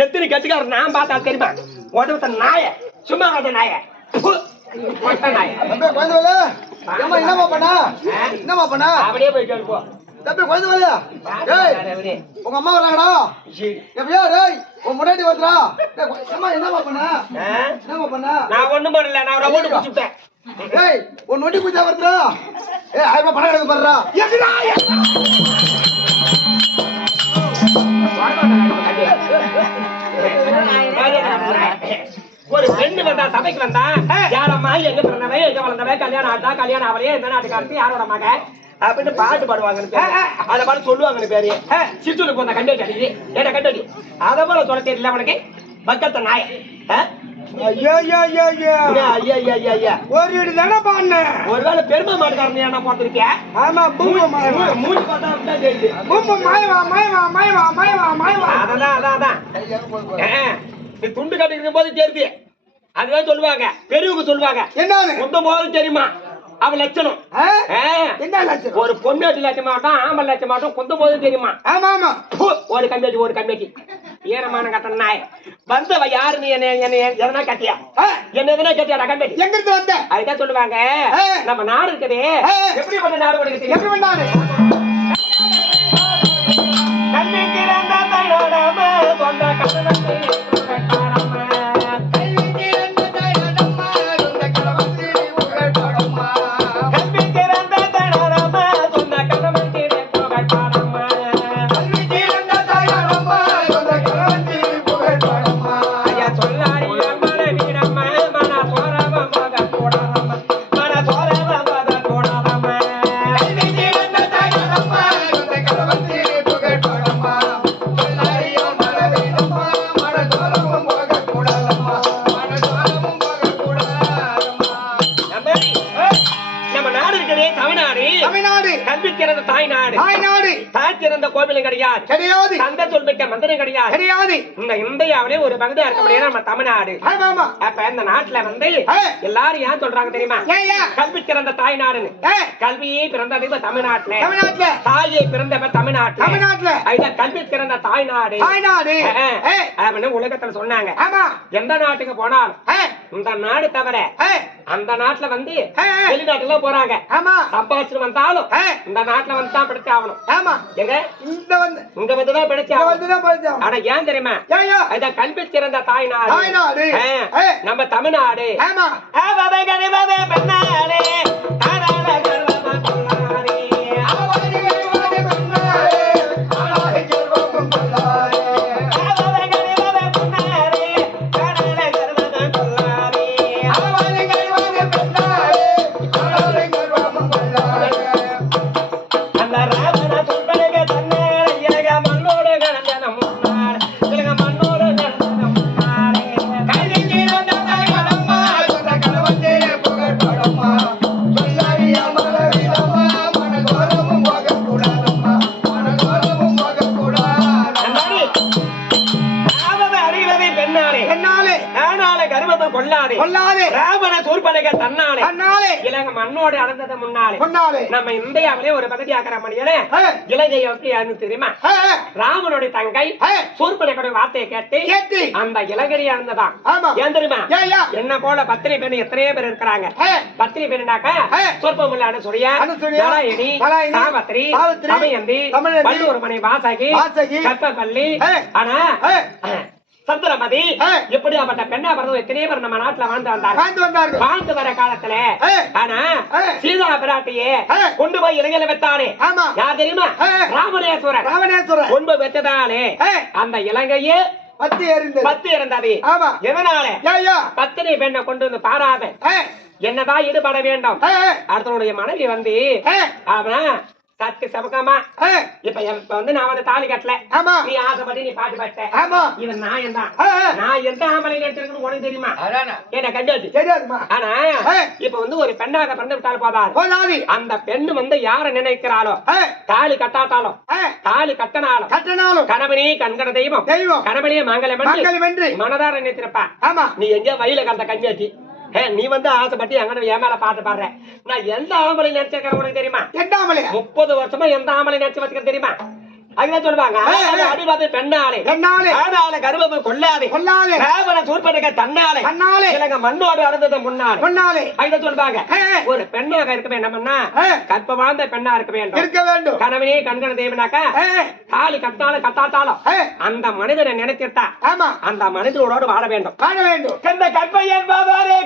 எத்தனை கட்சிக்காரர் நான் பார்த்தா தெரியுமா? உடம்புத்த நாய சும்மா வந்த நாய என்னமா பண்ணா அப்படியே போயிட்டு போ. தம்பி குழந்தை வரலையா? உங்க அம்மா வர்றாங்கடா. எப்படியா டேய் உன் முன்னாடி வந்துடா. என்னமா பண்ணா? நான் ஒண்ணும் பண்ணல, நான் ஒரு ஓட்டு குடிச்சுட்டேன். டேய் உன் நொண்டி குடிச்சா வருதுடா. 1000 ரூபாய் பணம் எடுக்க போறா. ஒரு பெண்ணு வந்தா சபைக்கு வந்தா யாரம்மா எங்க பிறந்தவன் எங்க வளர்ந்தவன் கல்யாணம் ஆட்டா கல்யாணம் ஆவலையே எந்த நாட்டுக்காரத்து யாரோட மக அப்படின்னு பாட்டு பாடுவாங்கன்னு அதை பாட்டு சொல்லுவாங்கன்னு பேரு. சித்தூருக்கு போன கண்டேட்டி அடிக்குது என்ன கண்டேட்டி அதை போல சொல்ல தெரியல உனக்கு பக்கத்த நாய. ஒரு தானே பாண்ண ஒருவேளை பெருமை மாட்டுக்காரன் என்ன பார்த்திருக்கியா? ஆமா மூஞ்சி பார்த்தா தெரியுது. அதான் நீ துண்டு கட்டிருக்கும் போது தெரியுது. அதுதான் சொல்லுவாங்க பெரியவங்க சொல்லுவாங்க. என்ன சொந்த போது தெரியுமா அவ லட்சணம்? என்ன லட்சணம்? ஒரு பொண்ணு லட்சமாட்டம் ஆம்பல் லட்சமாட்டம் கொந்த போது தெரியுமா? ஆமா ஆமா ஒரு கம்பேட்டி ஈரமான கட்ட நாய் வந்தவ யாரு? நீ என்ன எதனா கட்டியா? என்ன எதனா கட்டியாடா கம்பேட்டி? எங்க இருந்து வந்த? அதுதான் சொல்லுவாங்க நம்ம நாடு இருக்குதே எப்படிப்பட்ட நாடு உனக்கு தெரியும்? எப்படி நாடு? சொந்த கட்டணத்தை கோவிலும் கிடையாது. தந்தை சொல்மிக்க மந்திரம் கிடையாது. இந்த இந்தியாவிலே ஒரு பகுதியா இருக்க முடியாது நம்ம தமிழ்நாடு. அப்ப இந்த நாட்டுல வந்து எல்லாரும் ஏன் சொல்றாங்க தெரியுமா? கல்வி சிறந்த தாய் நாடுன்னு. கல்வியே பிறந்தது தமிழ்நாட்டுல. தாயை பிறந்தவ தமிழ்நாட்டுல. அதுதான் கல்வி சிறந்த தாய் நாடு. உலகத்துல சொன்னாங்க. எந்த நாட்டுக்கு போனாலும் இந்த நாடு தவிர அந்த நாட்டுல வந்து வெளிநாட்டுல போறாங்க. சம்பாதிச்சு வந்தாலும் இந்த நாட்டுல வந்து தான் படிச்சு ஆகணும். எங்க இங்க வந்துதான் படிச்சு ஆகணும். ஆனா ஏன் தெரியுமா? அதான் கல்வி சிறந்த தாய் நாடு நம்ம தமிழ்நாடு. மண்ணோடு அடர்ந்தது முன்னாலே நம்ம இந்தியாவிலே ஒரு பகுதி ஆக்கிற மணியனே இலங்கை எப்படி தெரியுமா? ராமனுடைய தங்கை சூர்பனகையுடைய வார்த்தையை கேட்டு அந்த இலங்கை அடர்ந்ததான். ஏன் தெரியுமா? என்ன போல பத்தினி பெண் எத்தனையோ பேர் இருக்கிறாங்க. பத்தினி பெண்ணாக்க சூர்பமுல்லான்னு சொல்லியா நாராயணி சாவித்திரி தமயந்தி வள்ளுவர் மனை வாசகி கற்பவல்லி. ஆனா சந்திரமதி எப்படியாப்பட்ட பெண்ணா பிறந்தவங்க எத்தனையோ பேர் நம்ம நாட்டுல வாழ்ந்து வர காலத்துல. ஆனா சீதா பிராட்டியே கொண்டு போய் இலங்கையில வைத்தானே யார் தெரியுமா? ராமணேஸ்வரர் 9 பெற்றதாலே அந்த இலங்கையே 10 இருந்தது. எதனால? பத்தினி பெண்ணை கொண்டு வந்து பாராம என்னதான் ஈடுபட வேண்டும். அடுத்தவனுடைய மனைவி வந்து அவன் சத்து சபக்கமா இப்ப வந்து நான் வந்து தாலி கட்டல. நீ ஆசைப்பட்டு நீ பாட்டு பாட்ட. இது நான் எந்த ஆம்பளை எடுத்திருக்குன்னு உனக்கு தெரியுமா? என்ன கண்டாது தெரியாதுமா. ஆனா இப்ப வந்து ஒரு பெண்ணாக பிறந்து விட்டாலும் போதாது. அந்த பெண்ணு வந்து யார நினைக்கிறாளோ தாலி கட்டாட்டாலும் தாலி கட்டனாலும் கணவனே கண்கண தெய்வம் கணவனே மங்களம் மனதார நினைத்திருப்பா. நீ எங்க வயல கண்ட கஞ்சாச்சி நீ வந்து ஆசைப்பட்டு எங்க என் மேல பாட்டு பாடுற. நான் எந்த ஆம்பளை நினைச்சிருக்கிறேன் உனக்கு தெரியுமா? 30 வருஷமா எந்த ஆம்பளை நினைச்சு வச்சுக்க தெரியுமா? அதுதான் சொல்லுவாங்க அடிபாத பெண்ணாலே ஆனால கருவம் கொள்ளாதே ராவண சூர்பனக தன்னாலே இலங்க மண்ணோடு அறந்தது முன்னாலே அதுதான் சொல்லுவாங்க ஒரு பெண்ணாக இருக்க வேண்டும்னா கற்ப வாழ்ந்த பெண்ணா இருக்க வேண்டும் கணவனே கண்கண தேவனாக்கா தாலி கட்டாலும் கட்டாட்டாலும் அந்த மனிதனை நினைச்சிட்டா அந்த மனிதனோடு வாழ வேண்டும் இந்த கற்பை என்பாரே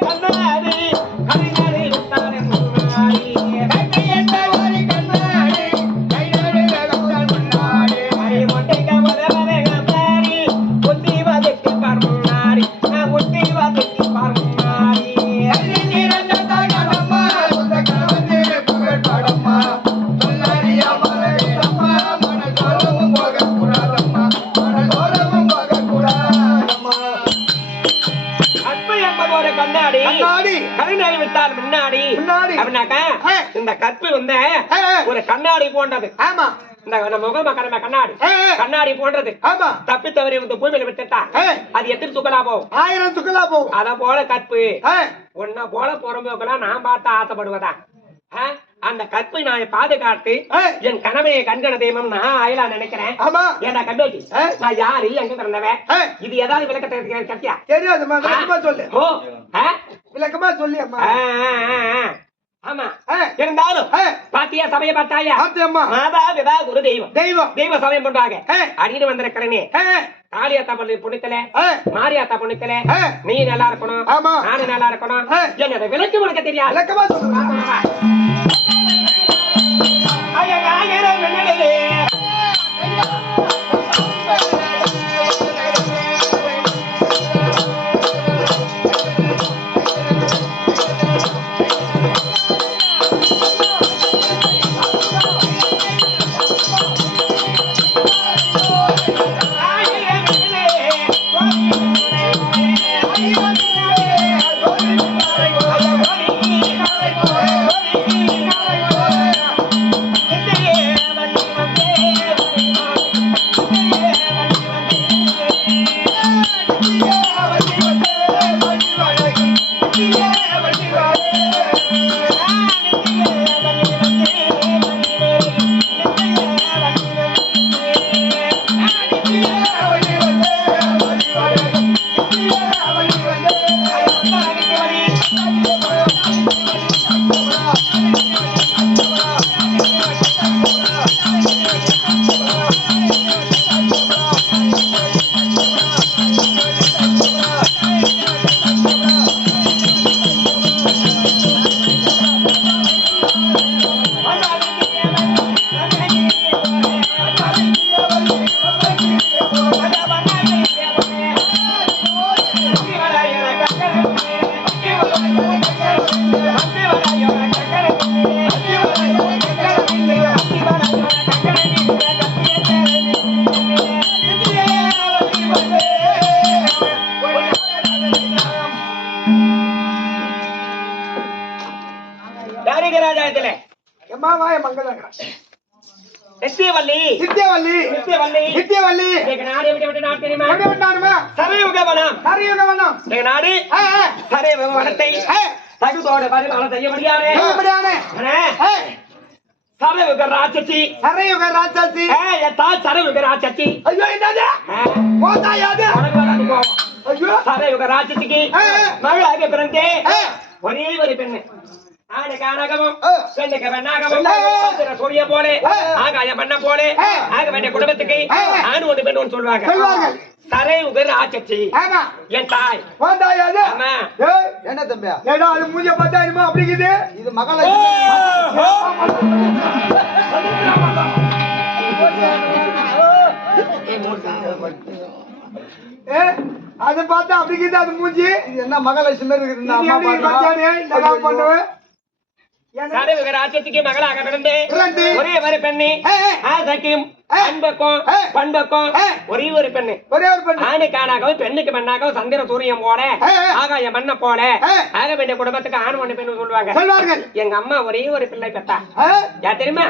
கண்ணாடி கவிஞரை விட்டாரே முன்னாடி இந்த கற்பு வந்து ஒரு கண்ணாடி போன்றது இந்த முகமா கடமை கண்ணாடி போன்றது தப்பி தவறி பூமியில விட்டுட்டா அது எத்தனை சுக்கலா போகும் 1000 சுக்கலா போகும் அத போல கற்பு ஒன்ன போல புறம்போக்கெல்லாம் நான் பார்த்து ஆசைப்படுவதா அந்த கற்பை நான் பாதுகாத்து என் கணவனையை கண்கண தெய்வம் நான் அயலா நினைக்கிறேன் ஏன்னா கண்டோட்டி நான் யாரு எங்க பிறந்தவன் இது ஏதாவது விளக்கத்தை கட்டியா தெரியாது சொல்லு விளக்கமா சொல்லி ஆமா இருந்தாலும் பாத்தியா சமய பார்த்தாயா மாதா பிதா குரு தெய்வம் சமயம் பண்றாங்க அடின்னு வந்திருக்கிறேனே காளியாத்தா பண்ணி புண்ணியத்துல மாரியாத்தா புண்ணியத்துல நீ நல்லா இருக்கணும் நானும் நல்லா இருக்கணும் என்னோட விளக்கு உனக்கு தெரியாது விளக்கமா சொல்லுங்க மகளாக பிறந்தே ஒரே ஒரு பெண்ணு சொல்லிய போல ஆகாய பண்ண போல ஆக வேண்டிய குடும்பத்துக்கு ஆணு ஒன்று பெண் ஒன்று சொல்லுவாங்க சரை உகர் ஆச்சச்சி என் தாய் என்ன தம்பி அது மூஞ்ச பார்த்தா என்னமா அப்படிங்குது இது மகள அது பார்த்தா அப்படிங்குது அது மூஞ்சி இது என்ன மகாலட்சுமி இருக்குது மகளாக பிறந்து ஒரே ஒரு பெண்ணு ஆசைக்கும் அன்பக்கும் பண்பக்கும் ஒரே ஒரு பெண்ணு ஆணுக்கானாகவும் பெண்ணுக்கு பெண்ணாகவும் சந்திர சூரியம் போல ஆகாயம் பண்ண போல ஆக வேண்டிய குடும்பத்துக்கு ஆண் ஒண்ணு பெண்ணு சொல்லுவாங்க எங்க அம்மா ஒரே ஒரு பிள்ளை பெற்றா யார் தெரியுமா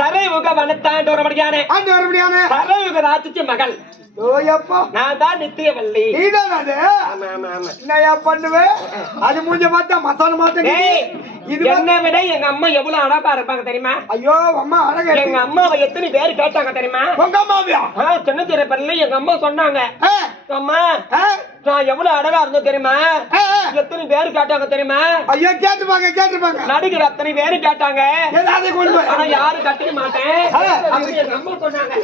சரையுக வனத்தான் சரையுக ராட்சிச்சு மகள் ஓயப்பா நான் தான் நித்தியவல்லி. நீதான் அது. ஆமா ஆமா ஆமா. என்னையா பண்ணுவேன்? அது மூஞ்ச பார்த்தா மசாலா மாட்டேன். இது என்னை விட எங்க அம்மா எவ்வளவு அழகா இருப்பாங்க தெரியுமா? ஐயோ அம்மா அழகா. எங்க அம்மாவை எத்தனை பேர் கேட்டாங்க தெரியுமா? உங்க அம்மாவியா? சின்ன சின்ன பள்ளியில எங்க அம்மா சொன்னாங்க, அம்மா நான் எவ்வளவு அழகா இருந்தோம் தெரியுமா? எத்தனை பேரு கேட்டாங்க தெரியுமா? ஐயோ கேட்டுப்பாங்க கேட்டுப்பாங்க. நடிகர் அத்தனை பேரு கேட்டாங்க. ஆனா யாரும் கட்டிக்க மாட்டேன் எங்க அம்மா சொன்னாங்க.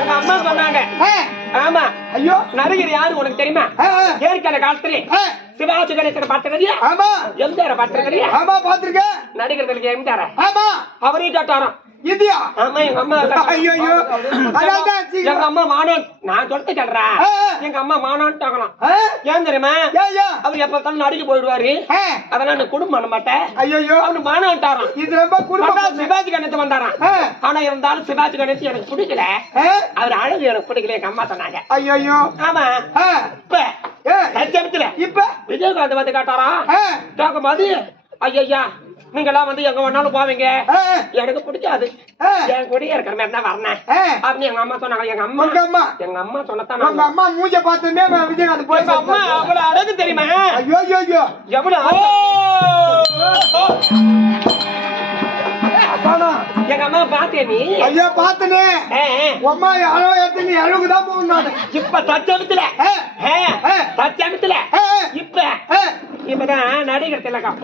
எங்க அம்மா சொன்னாங்க. ஆமா. ஐயோ நடிகர் யாரு உனக்கு தெரியுமா? ஏற்கால காலத்துல சிவாஜி கணேசனை பாத்துக்கிறியா? ஆமா. எம்ஜிஆர் பாத்துக்கிறியா? ஆமா பாத்துருக்கேன். நடிகர்களுக்கு எம்ஜிஆர். ஆமா. அவரையும் கேட்டாராம். இதியா? ஆமா எங்க அம்மா. ஐயோ எங்க அம்மா மானோன் நான் சொல்லிட்டு சொல்றேன். எங்க அம்மா மானோன்ட்டாங்களாம். ஏன் தெரியுமா? அவர் எப்ப பார்த்தாலும் நடிக்க போயிடுவாரு. அதெல்லாம் நான் குடும்பம் பண்ண மாட்டேன். ஐயோ அவனு மானோன்ட்டாராம். இது ரொம்ப குடும்பம். சிவாஜி கணேசன் வந்தாராம். ஆனா இருந்தாலும் சிவாஜி கணேசன் எனக்கு பிடிக்கல. அவர் அழகு எனக்கு பிடிக்கல எங்க அம்மா சொன்னாங்க. ஐயோ ஆமா. இப்ப சத்தியத்துல இப்ப விஜயகாந்த் வந்து கேட்டாராம். கேட்கும்போது ஐயா நீங்க எல்லாம் வந்து எங்க வேணாலும் போவீங்க, எனக்கு பிடிக்காது, என் கூடயே இருக்கிற மாதிரி தான் வரணும் அப்படின்னு எங்க அம்மா சொன்னாங்க. எங்க அம்மா சொன்னதான் உங்க அம்மா மூஞ்ச பார்த்துமே விஜயகாந்த் போய் அம்மா அவ்வளவு அழகு தெரியுமா? ஐயோ ஐயோ எவ்வளவு எங்க அம்மா பாத்தே நீ? ஐயோ பாத்தனே. அம்மா யாரோ எடுத்து நீ அழுகுதான் போகணும். இப்ப தச்சமத்துல இப்பதான் நடிகர் திலகம்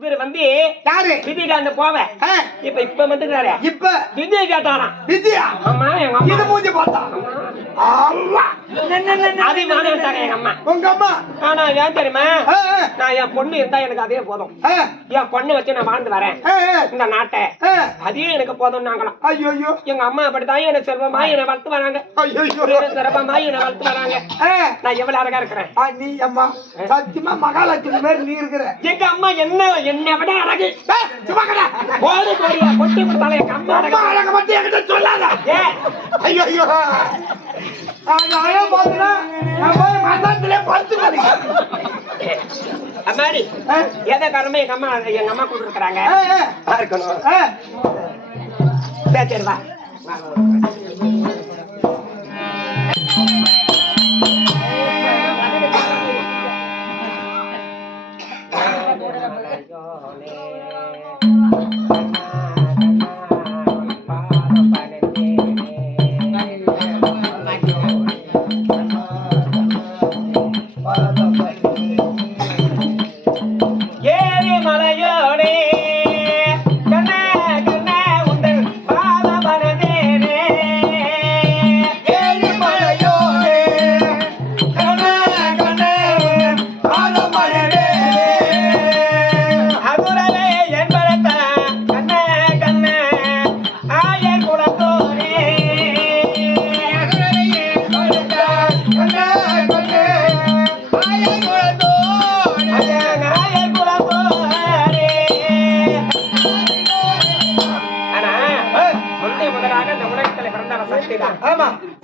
இவரு வந்து யாரு விஜயகாந்த் போவ இப்ப வந்துக்கிறாரு. இப்ப விஜய் கேட்டாராம். விஜயா? ஆமா எங்க அம்மா இது மூஞ்சி பார்த்தா அதே மாட்டாங்க எங்க அம்மா. உங்க அம்மா ஆனா ஏன் தெரியுமா? நான் என் பொண்ணு இருந்தா எனக்கு அதே போதும். என் பொண்ணு வச்சு நான் வாழ்ந்து வரேன் இந்த நாட்டை, அதே எனக்கு போதும் நாங்களாம். ஐயோ எங்க அம்மா அப்படித்தான் எனக்கு செல்வமா என்னை வளர்த்து வராங்க. சிறப்பமா என்னை வளர்த்து வராங்க. நான் எவ்வளவு அழகா இருக்கிறேன். நீ அம்மா சத்தியமா மகாலட்சுமி மாதிரி நீ இருக்கிற. எங்க அம்மா என்னை விட அழகு. கோடி கோடியா கொட்டி கொடுத்தாலும் எங்க அம்மா அழக மட்டும் என்கிட்ட சொல்லாத. ஐயோ ஐயோ அம்மாடி எதை காரணமே எங்க அம்மா கொடுத்துருக்காங்க. சரி வா.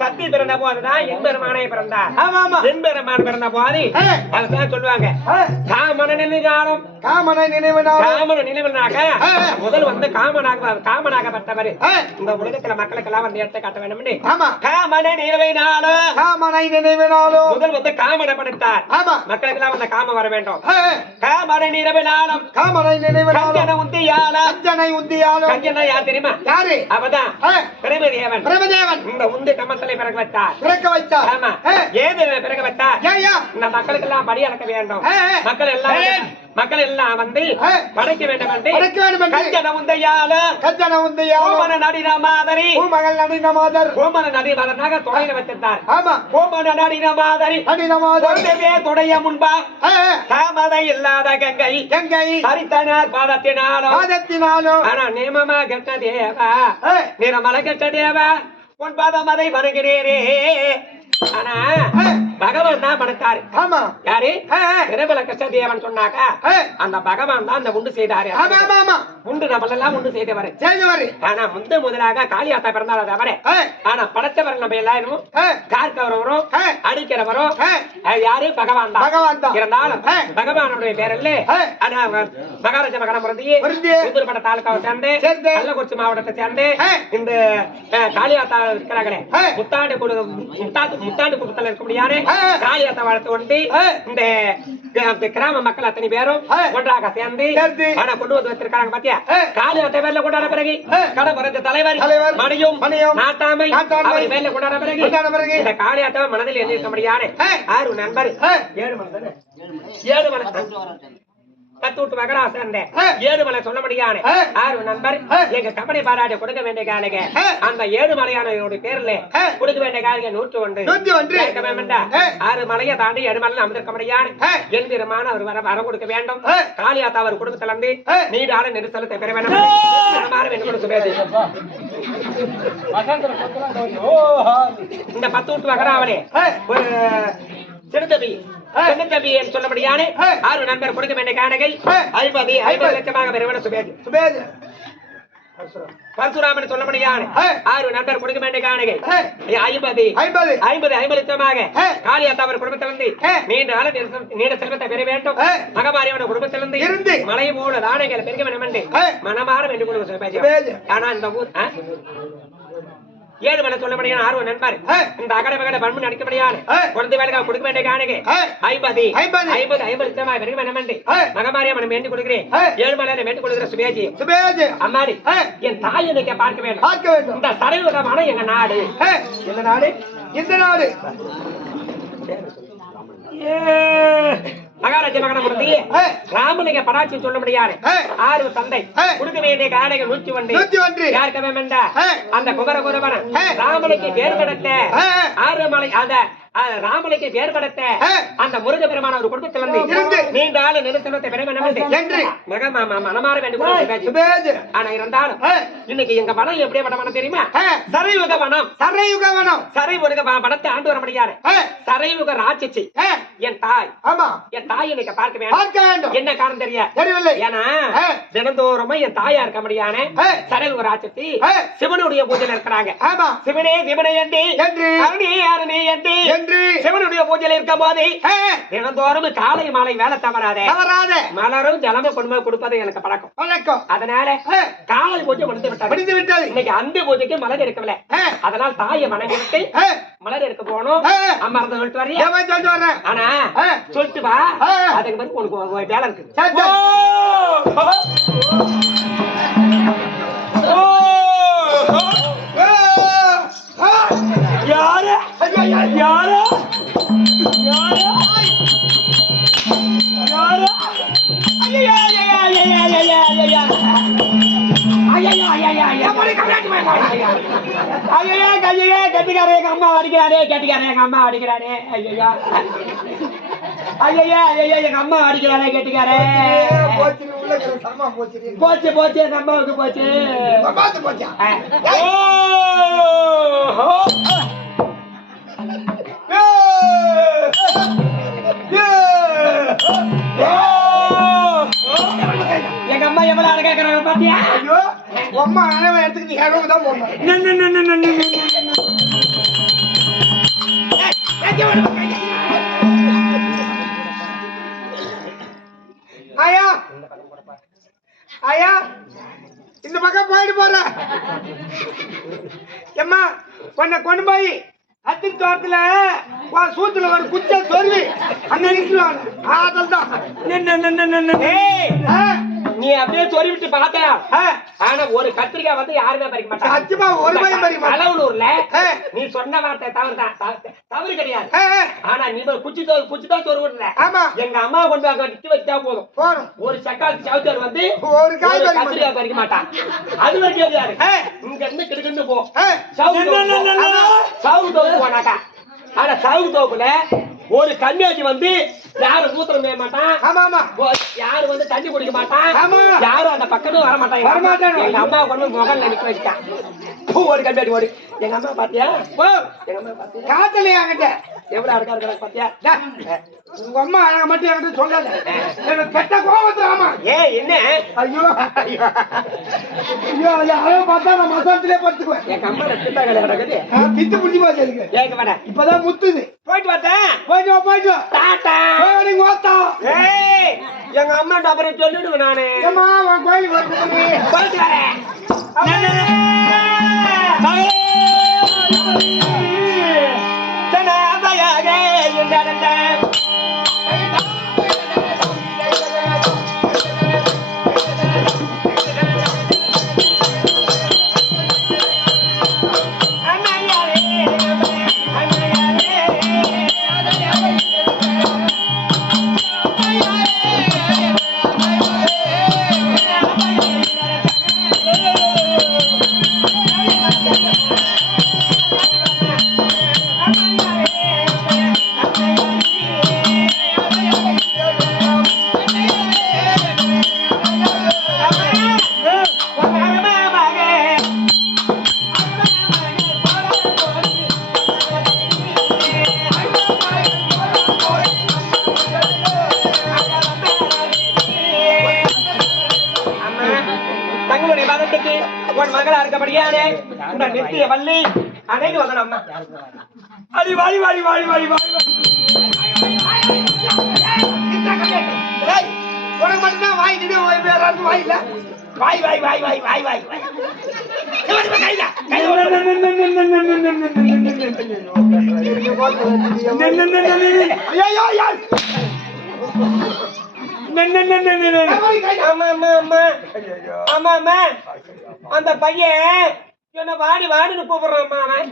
சக்தி பிறந்த போதுதான் எம்பெருமானே பிறந்தார். எம்பெருமான் பிறந்த போது அதுதான் சொல்லுவாங்க காமன நினைவாலும். காமன நினைவுனாக முதல் வந்து காமனாகப்பட்டவர் இந்த உலகத்துல மக்களுக்கு எல்லாம் வந்து எடுத்து காட்ட வேண்டும். காமனை நினைவினாலும் முதல் வந்து காமனை படைத்தார். மக்களுக்கு எல்லாம் வந்து காம வர வேண்டும். காமனை நினைவினாலும் கஞ்சனை உந்தியாலும். கஞ்சனை யார் தெரியுமா? யாரு? அவதான் பிரமதேவன். இந்த உந்து கமத்தலை பிறக்க வைத்தார். ஆமா. ஏது பிறக்க வைத்தார்? இந்த மக்களுக்கு எல்லாம் படி அளக்க வேண்டும். மக்கள் எல்லாம் வந்து படைக்க வேண்டும் என்று கஞ்சன உந்தையாலும் நடினமாதரி கோமன நடினமாதனாக தொடையில வச்சிருந்தார். கோமன நடினமாதரி தொடைய முன்பா தாமதை இல்லாத கங்கை தரித்தனார் பாதத்தினாலும். ஆனா நேமமா கெட்ட தேவா நிறமல கெட்ட தேவா உன் பாதம் அதை வணங்கினேரே. ஆனா பகவான் தான் படைத்தாரு. ஆமா. யாரு? திருமல கிருஷ்ணதேவன் சொன்னாக்கா அந்த பகவான் தான் அந்த உண்டு செய்தாரு. ஆமா ஆமா ஆமா. உண்டு நம்மளெல்லாம் உண்டு செய்தவர். ஆனா முதலாக காளியாத்தா பிறந்தாலும் தவிர ஆனா படைத்தவர் நம்ம எல்லாரும் கார்க்கவரும் அடிக்கிறவரும் யாரு? பகவான் தான். பகவான் தான். இருந்தாலும் பகவானுடைய பேரல்ல ஆனா மகாராஜ மகனம் புதுப்பட்ட தாலுக்காவை சேர்ந்து கள்ளக்குறிச்சி மாவட்டத்தை சேர்ந்து இந்த காளியாத்தா இருக்கிறாங்களே முத்தாண்டு குடும்பத்தில் இருக்க முடியாது காளியாத்தா வளர்த்து கொண்டு இந்த கிராம மக்கள் அத்தனை பேரும் ஒன்றாக சேர்ந்து ஆனா கொண்டு வந்து வச்சிருக்காங்க. பாத்தியா காளியாத்தா பேர்ல கொண்டாட பிறகு கடை பிறந்த தலைவர் மணியும் நாட்டாமை அவர் பேர்ல கொண்டாட பிறகு இந்த காளியாத்தாவை மனதில் எழுதியிருக்க முடியாது. 6 நண்பர் 7 மலை பத்தூட்டு மகரா சேர்ந்த 7 மலை சொல்ல முடியாது. 6 நண்பர் எங்க கம்பெனி பாராட்டி கொடுக்க வேண்டிய காலைங்க அந்த 7 மலையானோட பேர்ல கொடுக்க வேண்டிய காலைங்க 101 6 மலையை தாண்டி 7 மலையில அமர்ந்திருக்க முடியாது. எந்திரமான அவர் வர கொடுக்க வேண்டும். காளியாத்தா அவர் குடும்பத்துல இருந்து நீடான நெரிசலத்தை பெற வேண்டும் கொடுக்க இந்த பத்தூட்டு மகராவனே ஒரு சிறுதபி சொல்லபடியான 6 நண்பர் கொடுக்க வேண்டிய காணிகை 50 லட்சமாக பெறுவன சுபேஜ் பரசுராமன் சொல்லபடியான 6 நண்பர் கொடுக்க வேண்டிய காணிகை 50 லட்சமாக காளியாத்தா அவர் குடும்பத்திலிருந்து நீண்ட செல்வத்தை பெற வேண்டும். மகமாரியவன குடும்பத்திலிருந்து மலை மூல தானைகளை பெருக வேண்டும் என்று மனமாற வேண்டிக் கொள்வது. ஆனா இந்த ஊர் 7 மலை சொல்லபடியான 6 நண்பர் இந்த அகட பகட பண்பு நடிக்கப்படியான குழந்தை வேலைக்காக கொடுக்க வேண்டிய காணிகை 50 லட்சமாக பெருக வேண்டும் என்று மகமாரியம்மன் வேண்டிக் கொடுக்கிறேன். 7 மலையில வேண்டிக் கொடுக்கிற சுபேஜி அம்மாடி என் தாய் என்னைக்க பார்க்க வேண்டும். இந்த தலைவரமான எங்க நாடு என்ன நாடு? இந்த நாடு மகாராஜ மகனமுருந்தி ராமலிங்க படாட்சி சொல்ல முடியாது. 6 தந்தை கொடுக்க வேண்டிய காடைகள் 101 யாருக்கு வேண்டா அந்த குமரகுருவன ராமலிக்கு வேறுபடுத்த 6 மலை அந்த ராமலிக்கு வேறுபடுத்த அந்த முருக பெருமான ஒரு குடும்பத்திலிருந்து நீண்ட ஆளு நெருசலத்தை பெற வேண்டும் மனமாற வேண்டும். ஆனா இருந்தாலும் இன்னைக்கு எங்க வனம் எப்படிப்பட்ட வனம் தெரியுமா? சரையுக வனம். சரையுக வனத்தை ஆண்டு வர முடியாது. சரையுக ராட்சிச்சி என் தாய். ஆமா என் தாய் இன்னைக்கு பார்க்க வேண்டும். என்ன காரணம் தெரியவில்லை. ஏன்னா தினந்தோறும் என் தாயா இருக்க முடியாது. சரையுக ராட்சிச்சி சிவனுடைய பூஜையில இருக்கிறாங்க. சிவனே சிவனே என்று அருணி என்று சிவனுடைய பூஜையில இருக்கும் போது தினந்தோறும் காலை மாலை வேலை தவறாதே மலரும் ஜலமும் கொண்டு போய் கொடுப்பது எனக்கு பழக்கம். அதனால காலை பூஜை முடிந்து விட்டது. இன்னைக்கு அந்த பூஜைக்கு மலர் எடுக்கவில்லை. அதனால் தாயை வணங்கிட்டு மலர் எடுக்க போகணும். அம்மா இருந்த சொல்லிட்டு வர்றீங்க. ஆனா சொல்லிட்டு வா அதுக்கு பிறகு உனக்கு வேலை இருக்கு. யாரு யாரு கட்டிக்காரே எங்க அம்மா அடிக்கிறாரே எங்க அம்மா அடிக்கிறாரே எங்க அம்மா அடிக்கிறாரே கட்டிக்காரே போச்சு எங்க அம்மாவுக்கு போச்சு. எங்க அம்மா எவ்வளவு அழகா இருக்கிறாங்க பாத்தியா? அம்மா எடுத்துக்கிட்டு தான் போனோம். ஐயா இந்த பக்கம் போயிட்டு போற எம்மா உன்னை கொண்டு போய் அத்தி தோட்டத்துல சூத்துல ஒரு குச்ச சொருவி அங்க நீ அப்படியே சொறி விட்டு பார்த்த. ஆனா ஒரு கத்திரிக்காய் வந்து யாருமே பறிக்க மாட்டாங்க. அளவுலூர்ல நீ சொன்ன வார்த்தை தவறு கிடையாது. ஆனா நீ குச்சிதான் சொருவிடல. எங்க அம்மா கொண்டு அங்க நிக்க வச்சா போதும். ஒரு சக்கால் சவுத்தர் வந்து ஒரு கத்திரிக்காய் பறிக்க மாட்டான். அது வரைக்கும் யாரு இங்க இருந்து கிடுக்குன்னு போ சவுக்கு தோப்பு போனாக்கா. ஆனா சவுக்கு தோப்புல ஒரு கன்னியாச்சி வந்து யாரும் மூத்திரம் செய்ய மாட்டான். யாரு வந்து தண்ணி குடிக்க மாட்டான். யாரும் அந்த பக்கமும் வர மாட்டாங்க. எங்க அம்மா கொண்டு முகல் நிக்க வச்சான். ஒரு கன்னியாச்சி ஓடி எங்க அம்மா பாத்தியா ஓ எங்க அம்மா பாத்தியா காத்தலையா கிட்ட எவ்வளவு அழகா இருக்கா பாத்தியா உங்க அம்மா அழகா மட்டும் என்கிட்ட சொல்லாத எனக்கு கெட்ட கோபத்துல ஆமா என்ன ஐயோ ஐயோ ஐயோ அழகா பார்த்தா நான் மசாலத்திலே படுத்துக்குவேன் என் அம்மா திட்டா கிடக்குது பித்து புடிச்சு போச்சு எனக்கு ஏங்க வேணா இப்பதான் முத்துது போயிட்டு பார்த்தேன் போயிட்டு வா டாட்டா நீங்க ஓத்தா ஏய் எங்க அம்மா அப்புறம் சொல்லிடுவேன் நானு ஏமா உன் கோயிலுக்கு வரணும் போயிட்டு வரேன் தங்களுடைய மதத்துக்கு உன் மகளா இருக்கபடியானே இந்த நித்திய வள்ளி அனைத்து வந்தன அம்மா அடி வாடி வாடி வாடி வாடி வாடி உனக்கு மட்டும்தான் வாய் நின்று வேற யாருக்கும் வாய் இல்ல வாய் வாய் வாய் வாய் வாய் வாய் அந்த பையன் என்ன வாடி வாடின்னு கூப்பிடுறான்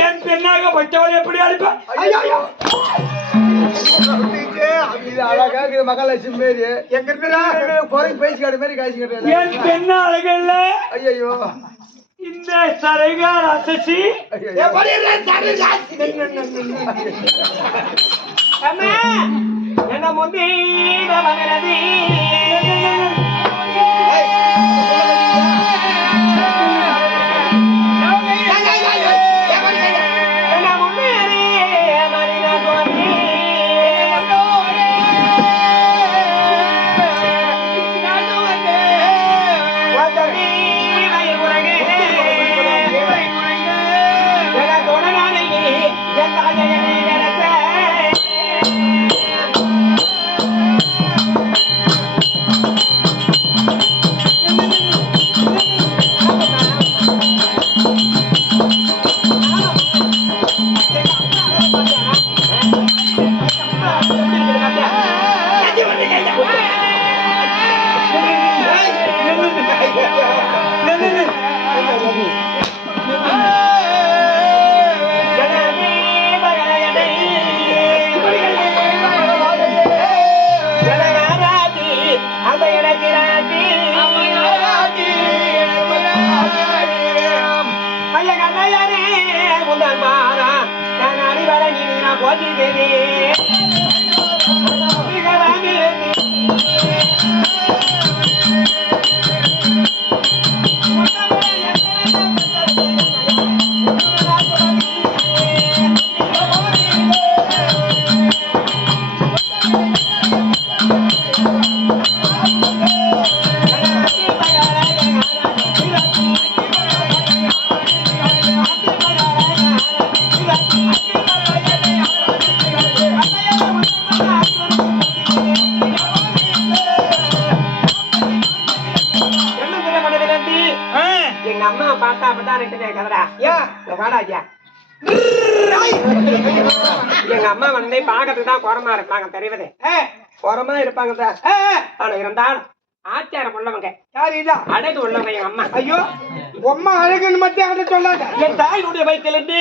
என் பெண்ணாக பச்சவளை எப்படி அடிப்பா அழகா மகாலட்சுமி மாரி எங்க இருந்து குறைக்கு பேசிக்காடு மாரி காய்ச்சிக்கிட்டு என் பெண்ணா அழகல்ல ஐயோ இந்த சரைகார் அசசி என்ன முந்தி வருகிறது எங்க அம்மா பார்த்தா அப்படிதான் கதடா வாடாஜா எங்க அம்மா வந்து பாக்கிறதுக்கு தான் குறமா இருப்பாங்க தெரியுது குறமா இருப்பாங்க ஆனா இருந்தாலும் ஆச்சாரம் உள்ளவங்க யாரு இதா அழகு உள்ளவங்க எங்க அம்மா ஐயோ அம்மா அழகுன்னு மட்டும் அவன் சொல்லாங்க என் தாயினுடைய வயிற்றிலிருந்து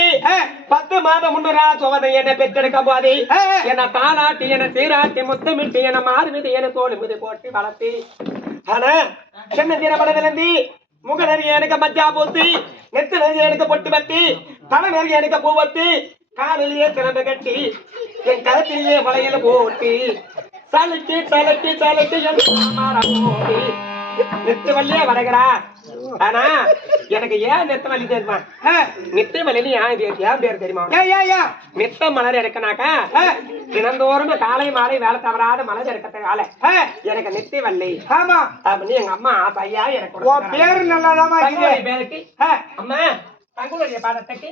10 மாதம் முன்னரா சோதனை என்னை பெற்றெடுக்கும் போது என்னை தாளாட்டி என்னை சீராட்டி முத்தமிட்டு என்னை மாறு மீது என்னை தோடு மீது போட்டு வளர்த்தி ஆனா சின்ன தீர படத்திலிருந்து முக நிறைய எனக்கு மஜ்ஜா போத்தி நெத்து நிறைய எனக்கு பொட்டு பத்தி தலை நிறைய எனக்கு பூவத்தி காலிலேயே சிலம்பு கட்டி என் கருத்திலேயே வளையல போட்டு சலட்டி சலட்டி சலட்டி நித்தவல்லியே வருகிறா. ஆனா எனக்கு ஏன் நித்தவல்லி தெரியுமா? நித்தவல்லி ஏன் பேர் தெரியுமா? நித்த மலர் எடுக்கனாக்கா தினந்தோறும் காலை மாலை வேலை தவறாத மலர் எடுக்கிறதுனால எனக்கு நித்தவல்லி ஆமா அப்படின்னு எங்க அம்மா ஆசையா எனக்கு பேரு நல்லாதாமா பேருக்கு அம்மா தங்களுடைய பாதத்துக்கு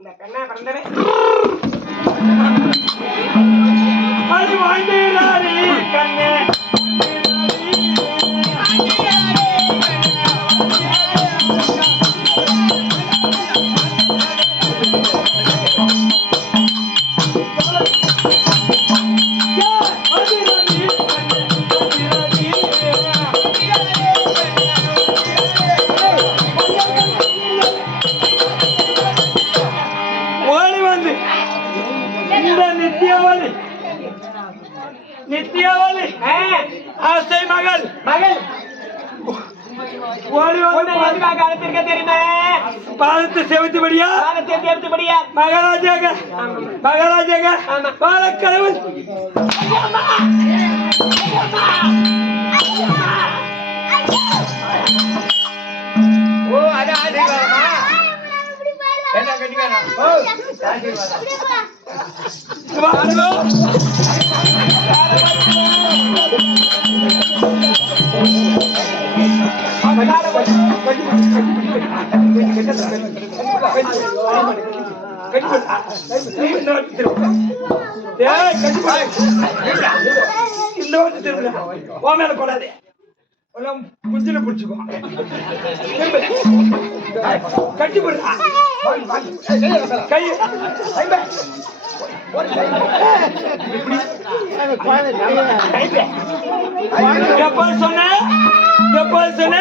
இந்த பெண்ணா பிறந்தவன் கண்ணே நித்யாவலி ஆசை மகள் மகள் அழைத்திருக்க தெரியுமா? பாதத்தை செலுத்துபடியா செலுத்துபடியா மகாராஜாக மகாராஜாக பாலக்கடவுள் ஓ அது ஆசீர்வாதமா என்ன கட்டிக்கானா போடாதே குஞ்சில புடிச்சுக்கோ கட்டி போடு கை எப்ப சொன்ன எப்ப சொன்ன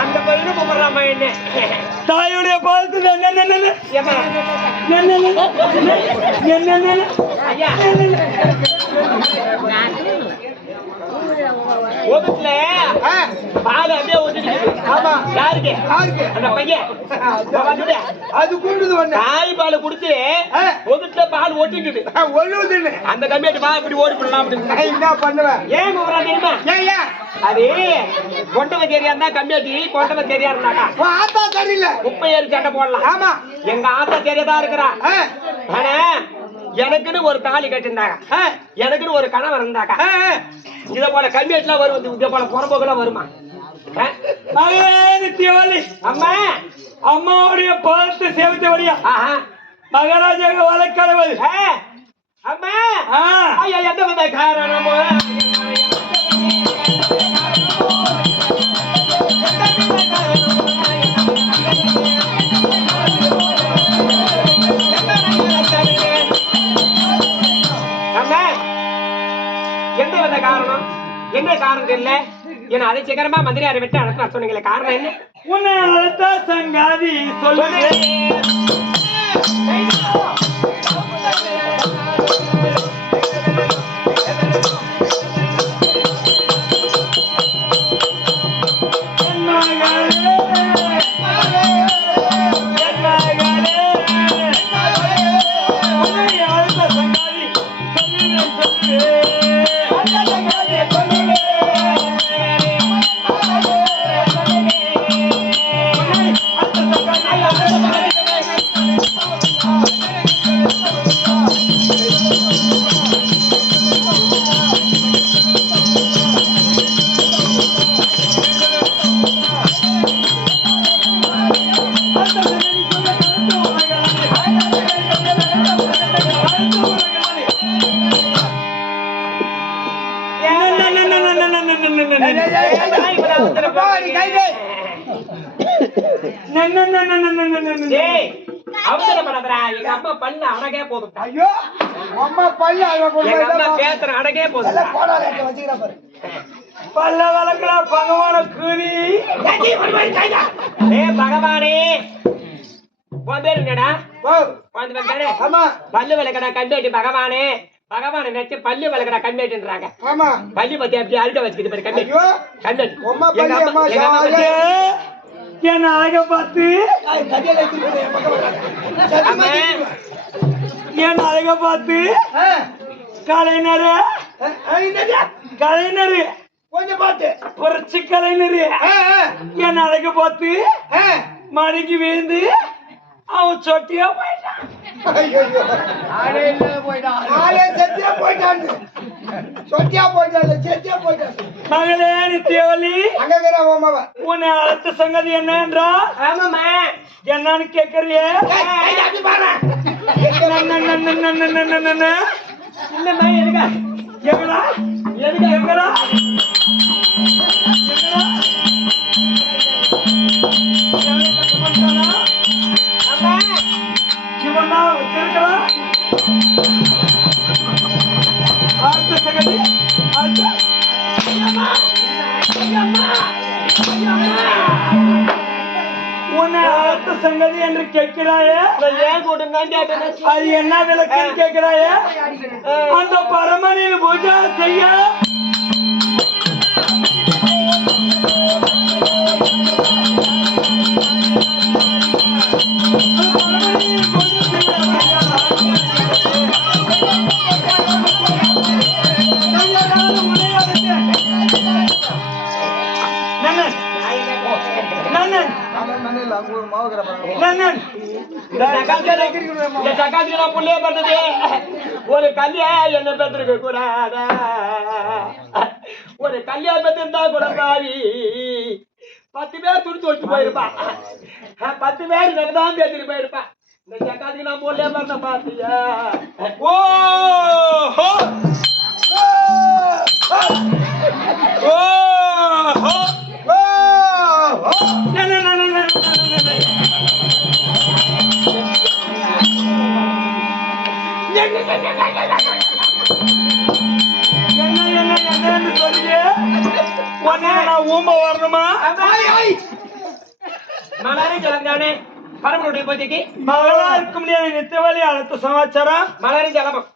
அந்த பையனை கூப்பிடுறாமா என்ன தாயுடைய பாதத்துல ஒதுக்குல பால் அப்படியே ஒதுக்கு. ஆமா யாருக்கு அந்த பையன் அது கூண்டுது தாய் பால் குடுத்து ஒதுக்குல பால் ஒட்டிக்குது ஒழுகுது அந்த கம்மியாட்டி பா இப்படி ஓடி போடலாம் அப்படின்னு என்ன பண்ணுவேன் ஏன் கூப்பிடா தெரியுமா? ஏன் அது கொண்டவை தெரியா இருந்தா கம்மியாட்டி கொண்டவை தெரியா இருந்தாக்கா ஆத்தா சரியில்லை குப்பை ஏறி சட்டை போடலாம். ஆமா எங்க ஆத்தா தெரியாதா இருக்கிறா. ஆனா எனக்குன்னு ஒரு தாலி கட்டிருந்தாங்க எனக்குன்னு ஒரு கணவர் இருந்தாக்கா இத போல கம்மியாட்டிலாம் வரும் இத போல புறம்போக்கெல்லாம் வருமா? அம்மா அம்மாவுடைய பாதத்தை சேவித்த வழியா மகாராஜாக வழக்கடவுள் அம்மா ஐயா எந்த வந்த காரணமோ எந்த வந்த காரணம் என்ன காரணம் தெரியல ஏன்னா அதை சீக்கிரமா மந்திரியாரை விட்டு அனுப்ப சொன்னீங்களே காரணம் என்ன? உன்னை அழைத்த சங்காதி சொல்லுங்க பல்ல வளர்க்கலாம் பகவான கூறி பகவானே உன் பேரு என்னடா? பல்லு விளக்கடா கம்பேட்டி பகவானே. பகவான நினைச்சு பல்லு விளக்கடா கம்பேட்டுன்றாங்க. பல்லு பத்தி அப்படி அழுட வச்சுக்கிட்டு பாரு கம்பேட்டி. என் அழக பார்த்து என் அழக பார்த்து கலைஞர் கலைஞர் கொஞ்சம் பார்த்து புரட்சி கலைஞர் என் அழக பார்த்து மணிக்கு வீழ்ந்து அவன் சொட்டியா போயிட்டான். மகளே நித்தியவலி உன்னை அழைத்த சங்கதி என்ன என்றா? என்னன்னு கேக்குறியே? எங்கடா எங்கடா இவனா வச்சிருக்கலாம். அடுத்த சங்கதி உன்னை அடுத்த சங்கதி என்று கேட்கிறாயே, அது என்ன விளக்குன்னு கேட்கிறாயே? அந்த பரமனின் பூஜை செய்ய ஒரு கல்யாணம் என்ன பெற்றிருக்க கூடாத, ஒரு கல்யாணம் பெற்றிருந்தா கூட பாவி 10 பேர் துடிச்சு வச்சு போயிருப்பா. 10 பேர் தான் பேசிட்டு போயிருப்பா. இந்த ஜக்காத்துக்கு நான் போலே பண்ண பாத்தியா? ஓ ஊம்ப வரணுமா? மலரை ஜலந்தானே பரமனுடைய பூஜைக்கு மகளா இருக்க முடியாது. நித்தியவழி அடுத்த சமாச்சாரம் மலரை ஜலமம்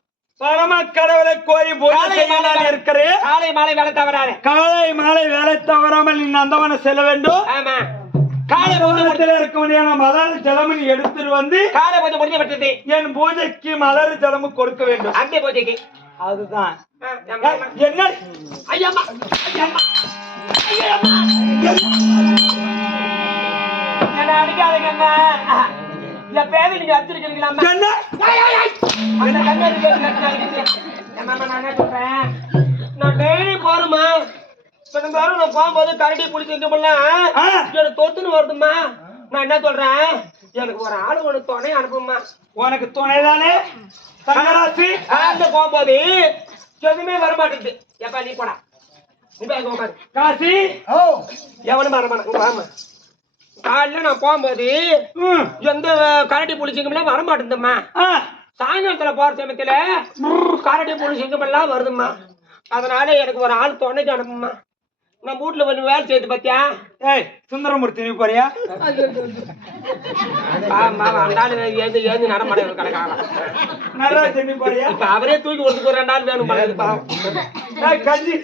பரம கடவுளை கோரி பூஜை இருக்கிறேன். காலை மாலை வேலை தவறாது. காலை மாலை வேலை தவறாமல் நீ நந்தவனம் செல்ல வேண்டும். ஆமா, காலை பூஜையில் இருக்க முடியாத மலர் ஜலமணி எடுத்துட்டு வந்து காலை பூஜை முடிஞ்சு விட்டது. என் பூஜைக்கு மலர் ஜலமும் கொடுக்க வேண்டும். அந்த பூஜைக்கு அதுதான் என்ன? ஐயம்மா ஐயம்மா ஐயம்மா என்ன அடிக்காதீங்கம்மா. என் பேரை நீங்க அடிச்சிருக்கீங்களா? அந்த கண்ணாடி நான் என்ன சொல்றேன், நான் டெய்லி போறேம்மா. பெரும்பாலும் நான் போகும்போது கரடி பிடிச்சிருக்கோம்னா எனக்கு தொத்துன்னு வருதும்மா. நான் என்ன சொல்றேன், எனக்கு ஒரு ஆளு ஒரு துணை அனுப்புமா. உனக்கு துணைதானே தங்கராசி? போகும்போது எதுவுமே வரமாட்டேங்குது. எப்ப நீ போடா, நீ போய் காசி எவனும் வரமாட்டாங்க. காலையில நான் போகும்போது எந்த கரடி புளிச்சிங்கம்ல வரமாட்டேங்குதும்மா. சாயங்காலத்துல போற சமயத்துல கரடி புளிச்சிங்கம் எல்லாம் வருதும்மா. அதனால எனக்கு ஒரு ஆள் துணைக்கு அனுப்புமா. நான் வீட்டுல வந்து வேலை செய்யுது பாத்தியா? ஏய் சுந்தரமூர்த்தி நீ போறியா? ஆமா, அந்த ஆளு ஏந்து நடமாட கிடக்காங்க. நடராஜன் நீ போறியா? இப்ப அவரே தூக்கி கொடுத்துக்கு 2 நாள் வேணும் பழகுது. கஞ்சி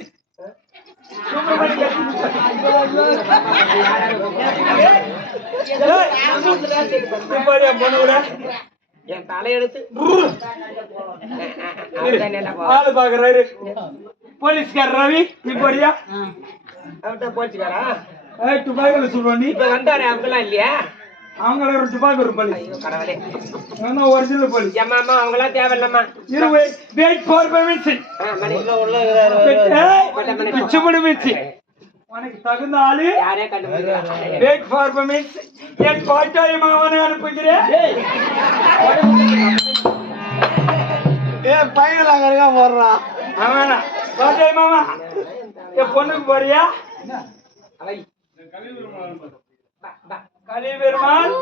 என் தலையெடுத்து ஆளு பாக்குறாரு. போலீஸ்கார் ரவி நீ போறியா? போச்சுக்காரா துபாய்ல சொல்லுவா நீ? இப்ப வந்தாரு அவங்கெல்லாம் இல்லையா? அவங்கள துபாய் ஒரு போலீஸ் கடவுளே ஒரிஜினல் போலீஸ். ஏமா அம்மா அவங்களாம் தேவையில்லம்மா. உனக்கு தகுந்த ஆளு யாரே கண்டுபிடிக்கிறேன். Wait for permission. என் பாட்டாளி மாவனை அனுப்புகிறேன். பையன் அங்க போடுறான். அவனா பாட்டாளி மாமா என் பொண்ணுக்கு போறியா? கலி பெருமாள்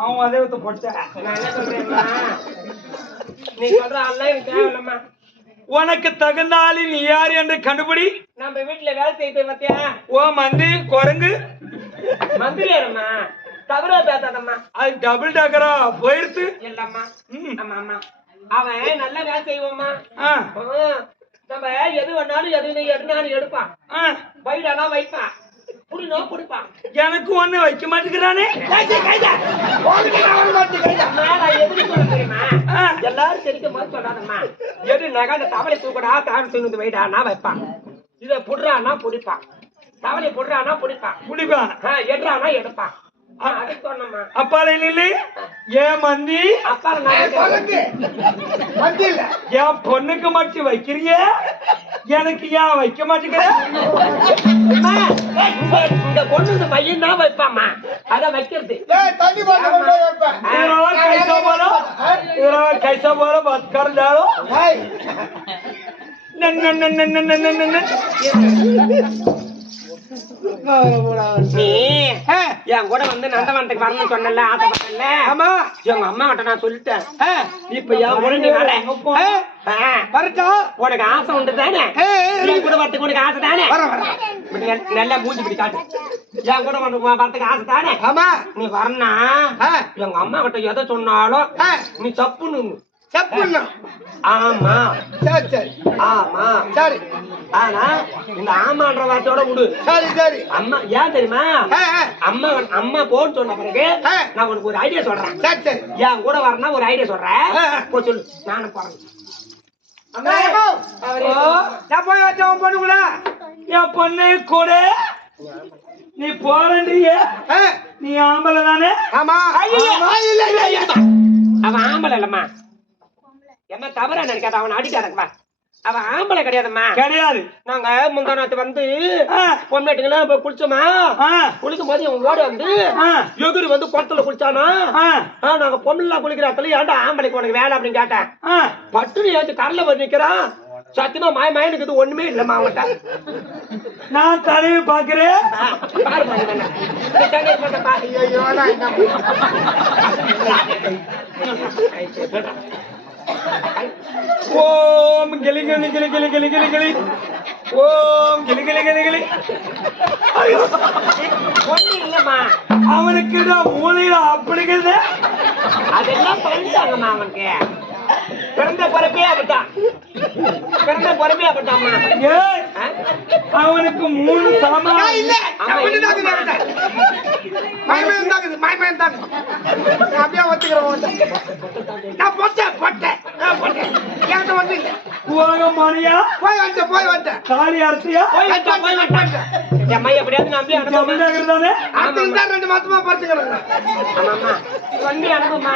அவன் அதே போட்ட. நீ சொல்ற ஆள்லாம் எனக்கு தேவையில்லம்மா. உனக்கு தகுந்த ஆளு நீ யாரு என்று கண்டுபிடி. நம்ம வீட்டுல வேலை செய்து பாத்தியா? ஓ மந்தி குரங்கு மந்திரியாரம்மா தவறா பேசாதம்மா. அது டபுள் டக்கரா போயிருச்சு இல்லம்மா. ஆமா ஆமா அவன் நல்ல வேலை செய்வோம்மா. நம்ம எது வேணாலும் எது எடுனாலும் எடுப்பான். வைடானா வைப்பான், புடினோ குடிப்பான். எனக்கு ஒண்ணு வைக்க மாட்டேங்கிறானே. எல்லாரும் தெரிக்க மாதிரி சொல்லாதம்மா. எது நகை அந்த தவளை தூக்கடா தாவலை தூக்கி வைடானா வைப்பான். இத புடுறானா புடிப்பான், தவளை புடுறானா புடிப்பான், எடுறானா எடுப்பான். அப்பால இல்ல ஏன் மந்தி என் பொண்ணுக்கு மட்டும் வைக்கிறீங்க, எனக்கு ஏன் வைக்க மாட்டேங்கிற? இந்த பொண்ணு பையன் தான் வைப்பாமா, அத வைக்கிறது. कैसा बोलो बात कर डालो நீ என் கூட வந்து நந்தவனத்துக்கு வரணும்னு சொன்னல, ஆசைப்பட்டல. ஆமா, எங்க அம்மா கிட்ட நான் சொல்லிட்டேன். இப்ப என் கூட நீ வர வரட்டா, உனக்கு ஆசை உண்டு தானே? நீ கூட வரத்துக்கு உனக்கு ஆசை தானே? நல்லா மூஞ்சி பிடி காட்டு. என் கூட வரத்துக்கு ஆசை தானே? ஆமா, நீ வரனா எங்க அம்மா கிட்ட எதை சொன்னாலும் நீ சப்புன்னு சப்புன்னு. ஆமா சரி சரி, ஆமா சரி. ஆனா இந்த ஆமான்ற வார்த்தையோட விடு. சரி சரி. அம்மா ஏன் தெரியுமா, அம்மா அம்மா போன்னு சொன்ன பிறகு நான் உனக்கு ஒரு ஐடியா சொல்றேன். சரி சரி, என் கூட வரனா ஒரு ஐடியா சொல்றேன், போ சொல்லு. நானும் போறேன். நான் போய் வச்சவன் பொண்ணுக்குள்ள என் பொண்ணு கூட நீ போறீங்க. நீ ஆம்பளை தானே? ஆமா. அவன் ஆம்பளை இல்லம்மா, என்ன தவறா நினைக்காத. அவன் அடிக்காதப்பா, அவன் ஆம்பளை கிடையாதும்மா. கிடையாது. நாங்க முந்தானத்து வந்து பொண்ணாட்டிங்களா போய் குளிச்சோமா, குளிக்கும் போது அவன் ஓடி வந்து எதிரி வந்து குளத்துல குளிச்சானா. நாங்க பொண்ணுலாம் குளிக்கிறாத்துல ஏன்டா ஆம்பளைக்கு உனக்கு வேலை அப்படின்னு கேட்டேன். பட்டுனு ஏச்சு கரல போய் நிக்கிறான். சத்தியமா மாயமாயனுக்கு இது ஒண்ணுமே இல்லம்மா அவன்கிட்ட. நான் தலைவி பாக்குறேன். ஓம் கிளி கிளி கிளி கிளி கிளி கிளி கிளி ஓம் கிளி கிளி கிளி கிளி. ஒண்ணு இல்லம்மா, அவனுக்கு மூலையில அப்படிங்கிறது அதெல்லாம் பண்ணிட்டாங்கம்மா. அவனுக்கு பிறந்த பிறப்பே அப்படித்தான், பிறந்த பிறப்பே அப்படித்தாம்மா. அவனுக்கு 3 சாமா இல்ல. அப்படியே ஒத்துக்கிறேன். நான் போட்டேன் போட்டேன் போட்டேன் என்கிட்ட வந்து இல்ல. மணியா போய் வந்துட்டேன் காலி அரிசியா போய் வந்துட்டேன். என் மைய எப்படியாவது நம்பி தானே? அடுத்த 2 மாசமா படுத்துக்கிறேன். ஆமாம்மா, வண்டி அனுப்புமா.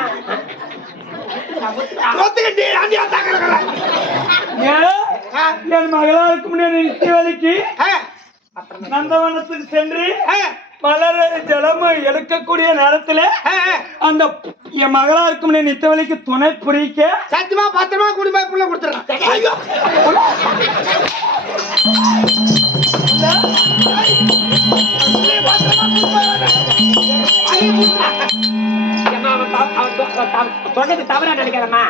என் மகளாருக்கு முன்னாடி நித்தியவலிக்கு நந்தவனத்துக்கு சென்று மலர் ஜலம் எடுக்கக்கூடிய நேரத்துல அந்த என் மகளாருக்கு முன்னாடி நித்தியவலிக்கு துணை புரிக்க சத்தியமா பத்திரமா குடிபாய் புள்ள கொடுத்துறேன். சொன்னது தவறா நினைக்கிறேம்மா.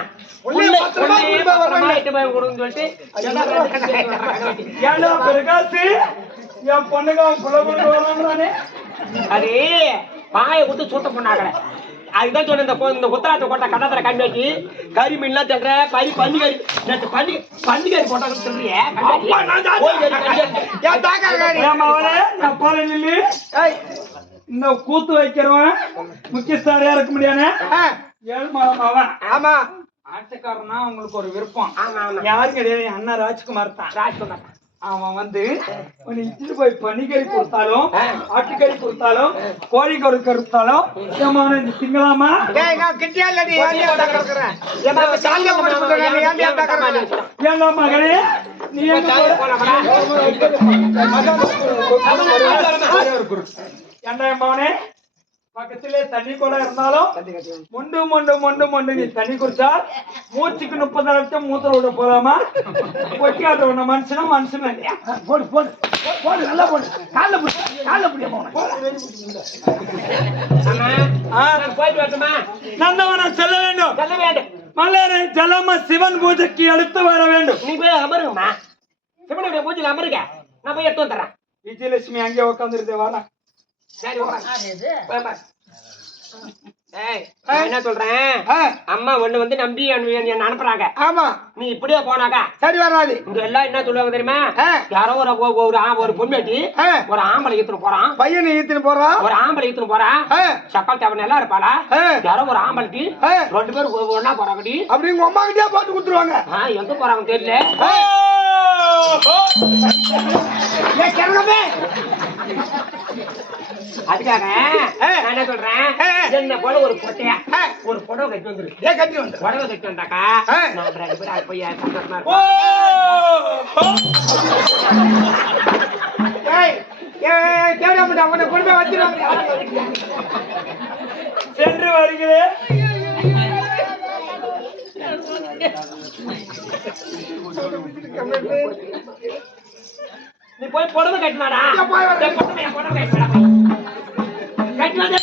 பிரகாஷ் என் பொண்ணுங்க புலகுறானே. அது பாய விட்டு சூத்த பொண்ணாகல. அதுதான் சொன்ன இந்த உத்தராட்ட கோட்டை கட்டத்துல கண்டாச்சு கறி மீன்லாம் தர்ற பனி பன்னிகறி பன்னிகறி போட்டாங்கன்னு சொல்றியே. இந்த கூத்து வைக்கிறவன் முக்கியஸ்தாரியா இருக்க முடியானே. 7 மாதம் அவன். ஆமா, ஆட்டுக்காரனா உங்களுக்கு ஒரு விருப்பம். யாரும் கிடையாது, அண்ணா ராஜ்குமார் தான். ராஜ்குமார் அவன் வந்து இட்டு போய் பனிக்கறி கொடுத்தாலும் ஆட்டுக்கறி கொடுத்தாலும் கோழி கொடுத்தாலும் திங்கலாமா? ஏங்க மகளே, நீ என்ன மகனே, பக்கத்திலே தண்ணி கூட இருந்தாலும் மொண்டு மொண்டு மொண்டு மொண்டு நீ தண்ணி குடிச்சால் மூச்சுக்கு 30 லட்சம் மூத்திர விட போலாமா? ஒட்டியாத உன்ன மனுஷனும் மனுஷனும் இல்லையா? போடு போடு போடு, நல்லா போடு. கால புடிய போயிட்டு வரட்டுமா? நந்தவனம் செல்ல வேண்டும். சொல்ல வேண்டும். மலரை ஜலம சிவன் பூஜைக்கு எடுத்து வர வேண்டும். நீ போய் அமருங்கம்மா, சிவனுடைய பூஜையில் அமருங்க, நான் போய் எடுத்து வந்துடுறேன். விஜயலட்சுமி அங்கே உட்காந்துருந்தே வாடா. சரி போப்பா. ஏய், நான் என்ன சொல்றேன், அம்மா ஒண்ணு வந்து நம்பி என்ன அனுப்புறாங்க. ஆமா, நீ இப்படியே போனாக்கா சரி வராது. இங்க எல்லாம் என்ன சொல்லுவாங்க தெரியுமா? யாரோ ஒரு பொண்ணாட்டி ஒரு ஆம்பளை ஈத்துன்னு போறான், பையனை ஈத்துன்னு போறான், ஒரு ஆம்பளை ஈத்துன்னு போறான், சக்கல் தேவன் எல்லாம் இருப்பாளா, யாரோ ஒரு ஆம்பளைக்கு 2 பேரும் ஒன்னா போறாங்கடி. அப்படி உங்க அம்மா கிட்டே போட்டு கொடுத்துருவாங்க. எங்க போறாங்க தெரியல. அதுக்காக நான் என்ன சொல்றேன், என்ன போல ஒரு பொட்டையா ஒரு புடவை கட்டி வந்துரு. புடவை கட்டி வந்தாக்கா நான் 2 பேரும் போய் சந்தோஷமா சென்று வருகிறேன். நீ போய் புடவை கட்டினாடா, புடவை கட்டினாடா கட்டி வந்தா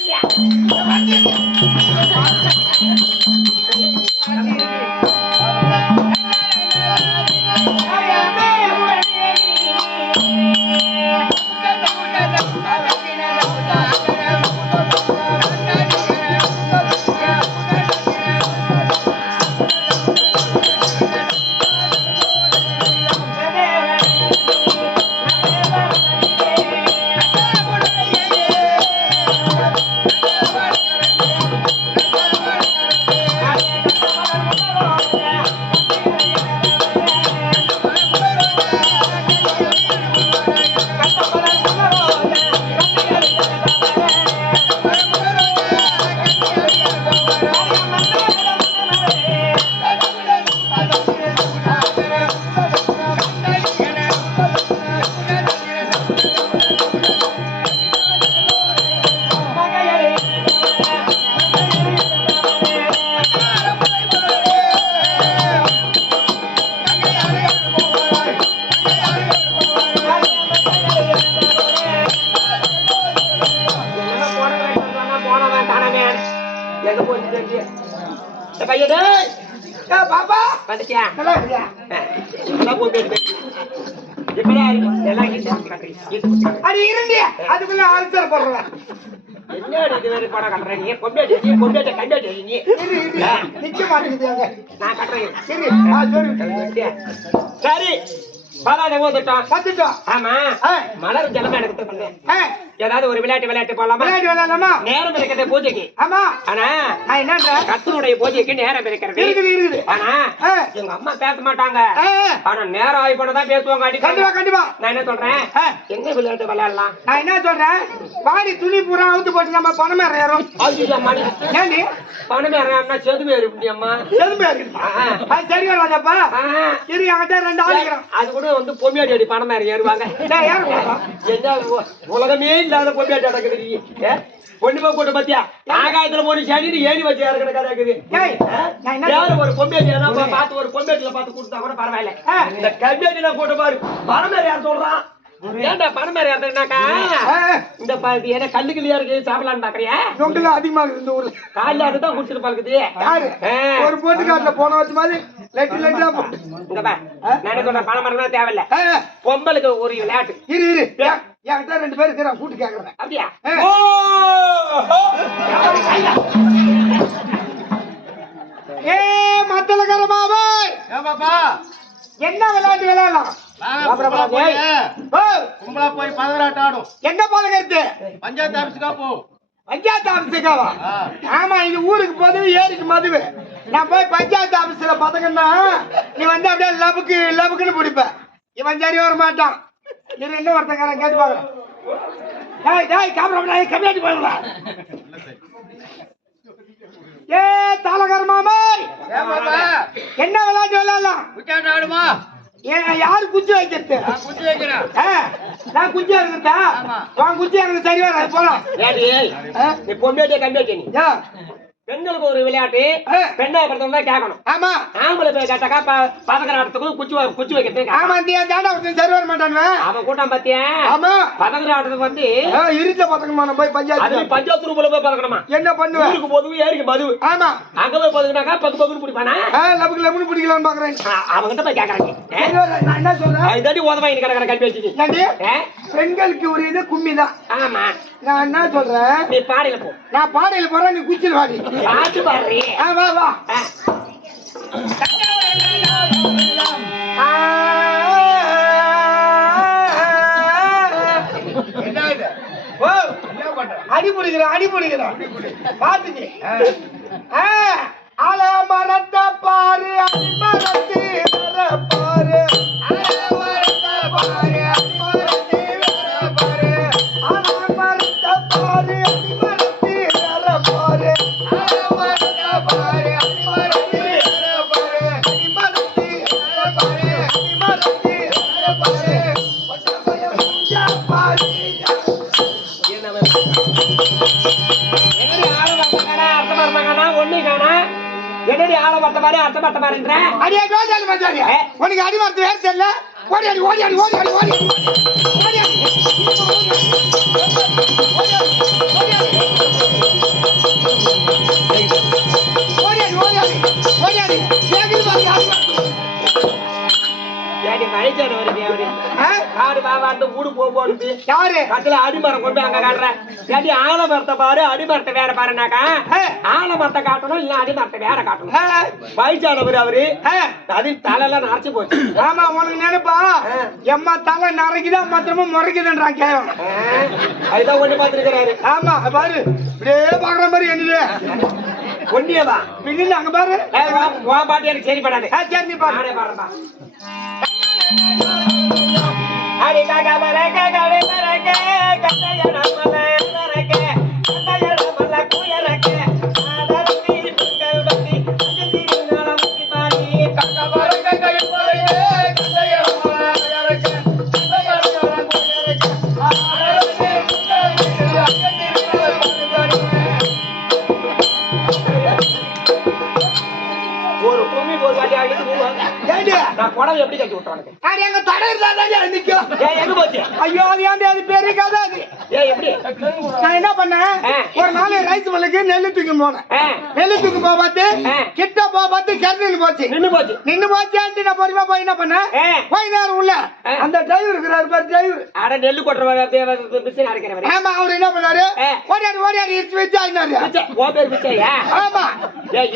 அதுக்குள்ள ஆல்சர் போடுறேன். என்ன இது வேற படம் கட்டுறேன், நீ கொண்டாடி கண்டாடி நீ நிக்க மாட்டேங்குது. நான் கட்டுறேன். சரி பாலாட வந்துட்டோம். வந்துட்டோம். ஆமா, மலர் ஜலமா எனக்கு பண்ணேன். ஏதாவது ஒரு விளையாட்டு போலாமா? விளையாடலாமா? நேரம் இருக்கிறது பூஜைக்கு. ஆமா, ஆனா என்னன்ற கர்த்தனுடைய பூஜைக்கு நேரம் இருக்கிறது. இருக்குது. ஆனா எங்க அம்மா பேச மாட்டாங்க. ஆனா நேரம் ஆகி போனதான் பேசுவாங்க. கண்டிப்பா. நான் என்ன சொல்றேன், எங்க விளையாட்டு விளையாடலாம்? நான் என்ன சொல்றேன், பாடி துணி பூரா அவுத்து போட்டு நம்ம பணம் ஏறும். ஏண்டி பணம் ஏறா செதுமே இருக்கு அம்மா, செதுமே இருக்கு. சரி வராதப்பா. சரி, அங்கிட்ட 2 ஆள். அது கூட வந்து பொம்மியாடி அடி பணம் ஏறுவாங்க. என்ன உலகமே இல்லாத பொம்மியாடி நடக்குது. ஒண்ணுமே போட்டு பாத்தியா, ஆகாயத்துல போய் சனி ஏறி வச்சு இறக்கிற கதை இருக்குது. யாரும் ஒரு பொம்மியாடி பார்த்து ஒரு பொம்மியாட்டில பார்த்து கொடுத்தா கூட பரவாயில்ல. இந்த கம்மியாட்டி போட்டு பாரு, பணம் யார் சொல்றான். ஏன்டா பணம் ஏறினாக்கா இந்த என்ன கல்லுக்குள்ளியா இருக்கு, சாப்பிடலான்னு பாக்குறியா? நொங்கெல்லாம் அதிகமா இருக்கு இந்த ஊர்ல. காலைல அதுதான் குடிச்சிட்டு பழக்குது. ஒரு போட்டுக்காட்டுல போன வச்சு மாதிரி லெட்டு நான் என்ன சொல்றேன், பணம் மரம் தேவையில்ல. பொம்பளுக்கு ஒரு விளையாட்டு இரு என்கிட்ட 2 பேர் இருக்கிற கூட்டு கேக்குறேன். அப்படியா? மத்தலகரமாவே என்ன விளையாட்டு விளையாடலாம்? போய் பதராட்டம் ஆடும். என்ன பதகிறது? பஞ்சாயத்து ஆபீஸுக்கா போ. பஞ்சாயத்து ஆபீஸுக்காவா? ஆமா, இது ஊருக்கு பொதுவு, ஏரிக்கு மதுவு. நான் போய் பஞ்சாயத்து ஆபீஸ்ல பதங்கன்னா நீ வந்து அப்படியே லபுக்குன்னு பிடிப்ப. இவன் சரி வர மாட்டான். இது என்ன ஒருத்தக்காரன் கேட்டு பாக்குறேன். கம்மியாட்டி போயிடல. ஏ தாளகரமாமே என்ன விளையாட்டு விளையாடலாம்? ஆடுமா? யாரு குச்சி வைக்கிறது? குச்சி வைக்கிறேன். நான் குச்சி இருக்கிறதா? உன் குச்சி எனக்கு சரி வர போலாம். நீ பொம்மியாட்டியா கம்மியாட்டி? நீ பெண்களுக்கு ஒரு விளையாட்டு, பெண்ணை பொறுத்தவரை கேட்கணும். ஆமா, ஆம்பளை போய் கேட்டாக்கா பதக்கராட்டத்துக்கும் குச்சி வைக்கிறதுக்கு. ஆமா, இந்த சரி வர மாட்டானுவ அவன் கூட்டம் பாத்தியா? ஆமா, பதக்கராட்டத்துக்கு வந்து இருட்டுல பதக்கணுமா? நம்ம போய் பஞ்சாயத்து ரூபாய் போய் பதக்கணுமா? என்ன பண்ணுவேன்? ஊருக்கு போதும் ஏரிக்கு மதுவு. ஆமா, அங்க போய் பதுக்குனாக்கா பக்கு பிடிப்பானா? லபுக்கு பிடிக்கலாம்னு பாக்குறேன். அவங்கிட்ட போய் கேட்கறாங்க. நான் என்ன சொல்றேன், இதாட்டி உதவா இன்னைக்கு கிடக்கிற கல்வி வச்சுட்டு பெண்களுக்கு ஒரு இது கும்மி தான். ஆமா நான் என்ன சொல்றேன், நீ பாடையில போ. நான் பாடையில போறேன், நீ குச்சில் வாடி. பாட்டு பாடுறீ. வா வா. என்ன இது? ஓ, என்ன பண்ற? அடி பிடிக்கிறேன் பாத்துச்சு. ஆல மரத்தை பாரு, அடி மரத்து வர பாரு. ஆல மரத்தை பாரு, அடி மரத்து வர பாரு. ஆல மரத்தை பாரு, அடி மரத்து வர பாரு. ஆல மரத்தை பாரு, அடி மரத்து வர பாரு. அடி மரத்து வர பாரு, அடி மரத்து வர பாரு. பச்சை பையன் மூஞ்சா பாரு. என்னடி ஆள பார்த்த மாதிரி அர்த்த பார்த்த மாதிரின்ற அடியே கோஜாலி மச்சாரி, உனக்கு அடி மரத்து வேற தெரியல. ஓடி அடி ஓடி அடி ஓடி அடி ஓடி ஓடி அடி வயசான வருது அவரு காடு பாபாட்டு ஊடு போட்டு யாரு கட்டுல அடிமரம் கொண்டு அங்க காட்டுறேன். ஏடி ஆலமரத்தை பாரு அடிமரத்தை வேற பாருனாக்கா ஆலமரத்தை காட்டணும் இல்ல அடிமரத்தை வேற காட்டணும். வயசானவர் அவரு அது தலையெல்லாம் நரைச்சு போச்சு. ஆமா உனக்கு நினைப்பா எம்மா தலை நரைக்குதா மாத்திரமும் முறைக்குதுன்றான் கேவன். அதுதான் ஒண்ணு பாத்துருக்கிறாரு. ஆமா பாரு இப்படியே பாக்குற மாதிரி என்னது ஒன்னியவா பின்னில அங்க பாரு. பாட்டு எனக்கு சரிப்படாது. சரி நீ பாரு. நானே பாருப்பா. அடி காக்கா மரக்க கடை மரக்க கட்டையட மரக்க கட்டையட மல்ல குயரக்க ஆதரத்தி பொங்கல் வண்டி அஞ்சதி நாளமுத்தி பாடி காக்கா மரக்க கடை மரக்க கட்டையட மரக்க கட்டையட மல்ல குயரக்க ஆதரத்தி பொங்கல் வண்டி அஞ்சதி நாளமுத்தி பாடி. ஒரு கும்மி ஒரு வாட்டி ஆகிட்டு போவாங்க. ஏண்டி நான் புடவை எப்படி கட்டி விட்டவனுக்கு அடி அங்க தடை இருந்தா நிக்கும். எங்க போச்சு? ஐயோ அது ஏன்டி அது பெரிய கதை அது. எப்படி நான் என்ன பண்ணேன், ஒரு நாள் ரைஸ் மில்லுக்கு நெல்லு தூக்கி போனேன். நெல்லு தூக்கி போக பார்த்து கிட்ட போக பார்த்து கிணறு போச்சு. நின்னு போச்சு. நான் பொறுமையா போய் என்ன பண்ணேன், போய் நேரம் உள்ள அந்த டிரைவர் இருக்கிறாரு பாரு டிரைவர். அட நெல்லு கொட்டுறவங்க பிசின் அரைக்கிறவரு. ஆமா அவர் என்ன பண்ணாரு, ஓடியாடி இடிச்சு வச்சு ஆயினாரு. ஓ பேர் பிச்சையா? ஆமா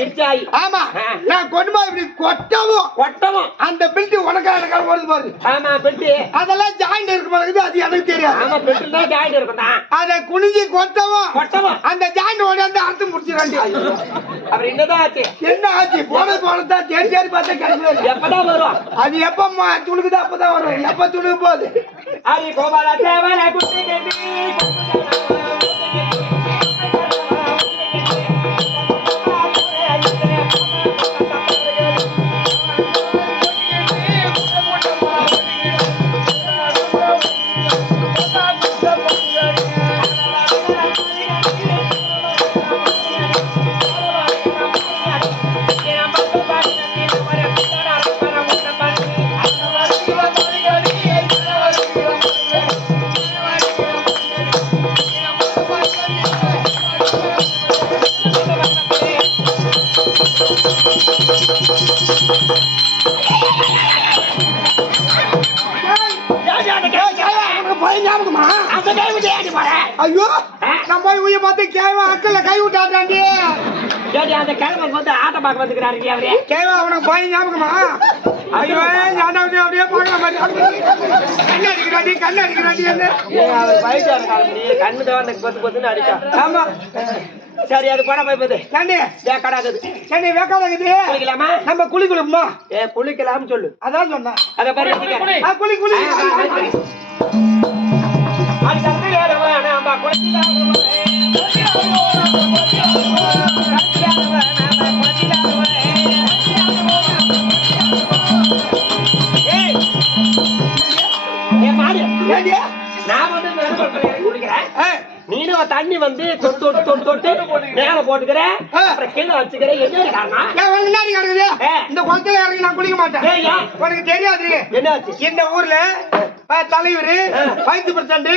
இடிச்சாய். ஆமா நான் கொண்டு போய் இப்படி கொட்டவும் அந்த பில்ட்டு உனக்கா எனக்கா வருது பாரு. ஆமா பெட்டு அதெல்லாம் ஜாயிண்ட் இருக்கு போது அது எனக்கு தெரியாது. ஆமா பெட்டு தான் ஜாயிண்ட் இருக்கும் தான். அதை குனிஞ்சி கொட்டவும் அந்த ஜாயிண்ட் ஓடி வந்து அறுத்து முடிச்சிடாண்டி. அப்புறம் என்னதான் ஆச்சு? என்ன ஆச்சு? போனதான் தேடி பார்த்தா கிடைக்கல. எப்பதான் வரும் அது எப்ப துணுக்குதா அப்பதான் வரும். எப்ப துணுக்கு போகுது அடி கோபால தேவல குட்டி கட்டி ஐயோ நான் போய் உய பார்த்து கேவா அக்கல்ல கை விட்டாண்டாண்டி. அந்த கிழமை வந்து ஆட்ட பார்க்க வந்துக்கிறாரு அவரே. கேவா அவனுக்கு போய் ஞாபகமா? ஐயோ ஞாபகம் அப்படியே பார்க்க மாட்டேன். கண்ணு அடிக்கிறாண்டி என்ன அவர் பயிற்சி கண்ணு தான் பொத்து பொத்துன்னு அடிக்கா. ஆமா சரி அது போட போய் கண்ணு வேக்காடாகுது. கண்ணு வேக்காடாகுது. குளிக்கலாமா? நம்ம குளிக்கலாமா? குளிக்கலாம்னு சொல்லு. அதான் சொன்னேன். அத பாரு குளி குளி அது தம்பி வேறவன் நம்ம குளிக்கலாம். நான் வந்து குளிக்கிறேன். நீனும் தண்ணி வந்து தொட்டு மேல போட்டுக்கிறேன். அப்புறம் கீழே வச்சுக்கிறேன். என்ன காரணம்? முன்னாடி கிடக்குது இந்த குளத்துல இறங்கி நான் குளிக்க மாட்டேன். உனக்கு தெரியாது என்னாச்சு? இந்த ஊர்ல தலைவர் வைத்து பிரச்சண்ட்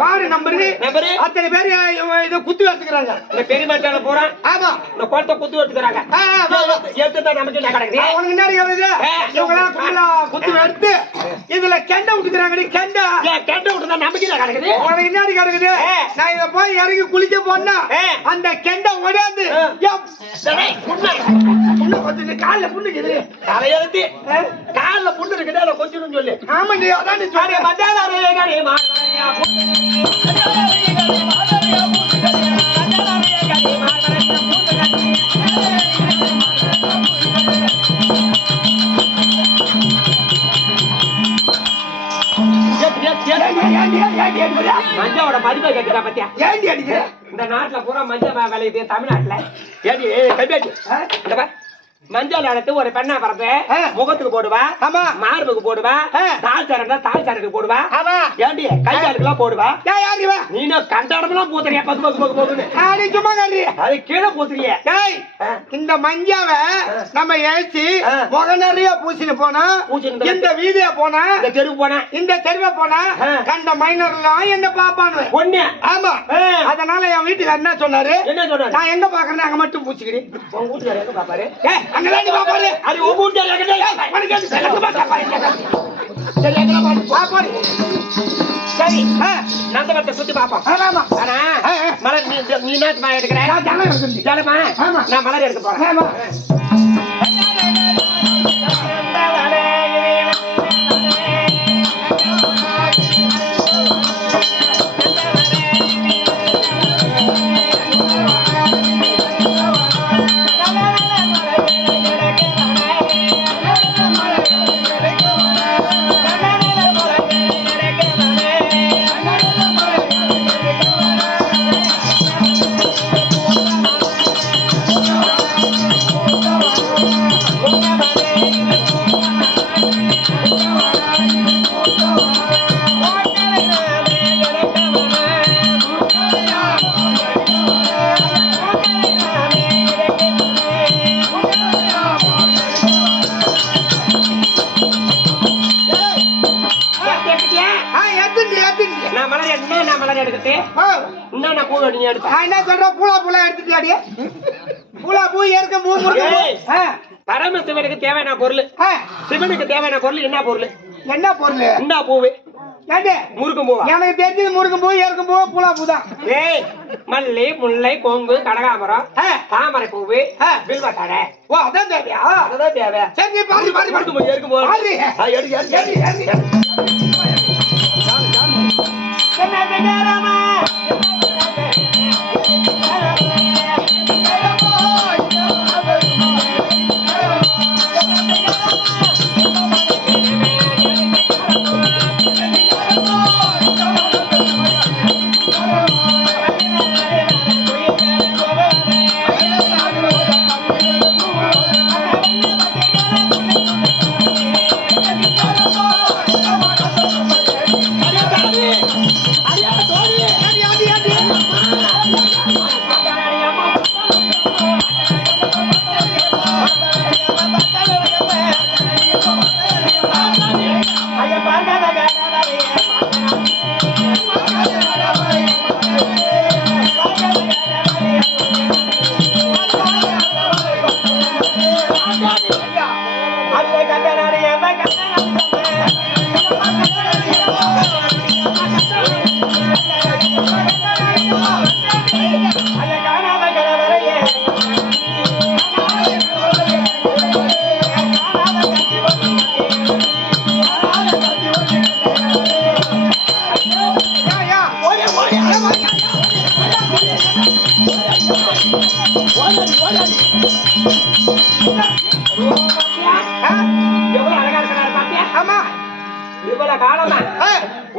வார்டு நம்பரு அத்தனை பேர் இதை குத்து வச்சுக்கிறாங்க. இந்த பெரியமாட்டால போறான். ஆமா, இந்த குளத்தை குத்து வச்சுக்கிறாங்க. எடுத்துதான் நமக்கு என்ன கிடக்குது? உனக்கு முன்னாடி இவங்கெல்லாம் குத்து எடுத்து இதுல கெண்டை விட்டுக்கிறாங்க. கெண்ட விட்டுதான் நமக்கு என்ன கிடக்குது? உனக்கு முன்னாடி கிடக்குது. நான் இதை போய் இறங்கி குளிக்க போனா அந்த கெண்டை உடையாது காலில் புண்ணுக்குது. தலையெழுத்து காலில் புண்ணு இருக்குது. அதை கொஞ்சம் சொல்லு. ஆமா, நீ அதான் நீ சொல்ற. மஞ்சாவோட மதிப்பை கேட்கிறா பத்தியா? ஏண்டி அடிக்கிற? இந்த நாட்டுல பூரா மஞ்சள் விளையுது. தமிழ்நாட்டுல ஏடி கல்வி மஞ்சள் எடுத்து ஒரு பெண்ணா பறந்து முகத்துக்கு போடுவா. ஆமா, மார்புக்கு போடுவா. தால் சாரத்துக்கு போடுவா. ஆமா, ஏண்டி கை காலுக்குலாம் போடுவா. நீனும் கண்டாடமெல்லாம் பூத்துறியா? பத்து பக்கு பக்கு போகுன்னு சும்மா காரி அது கீழே பூத்துறிய. இந்த மஞ்சாவை நம்ம ஏசி முக நிறைய பூசின்னு போனா, இந்த வீதியா போனா, இந்த தெருவு போனா, இந்த தெருவை போனா கண்ட மைனர்லாம் என்ன பாப்பான்னு ஒண்ணு. ஆமா, அதனால என் வீட்டுக்கு என்ன சொன்னாரு? என்ன சொன்னாரு? நான் எங்க பாக்குறேன் அங்க மட்டும் பூச்சிக்கிறேன். உங்க வீட்டுக்காரர் எங்க பாப்பாரு? அங்கதான் பாப்பாரு. அது உங்க வீட்டுக்காரர் சரி, நந்தவத்தை சுத்தி பாப்போம். ஆனா மலர் நீ நாட்டு மாய எடுக்கிறேன். ஜலமா நான் மலர் எடுக்க போறேன். பரமசிவனுக்கு தேவையான பொருள், சிவனுக்கு தேவையான பொருள் என்ன பொருள்? என்ன பொருள்? என்ன பூவு? முருகும் பூவா? எனக்கு தெரிஞ்சது முருகும் பூ, ஏற்கும் பூ, பூலா பூ தான். மல்லி, முல்லை, கொங்கு, கனகாமரம், தாமரை பூவு, வில்வத்தடை. ஓ, அதான் தேவையா? அதான் தேவை. சரி, நீ பாரு பாரு இருக்கும் போது ஏற்கும் போது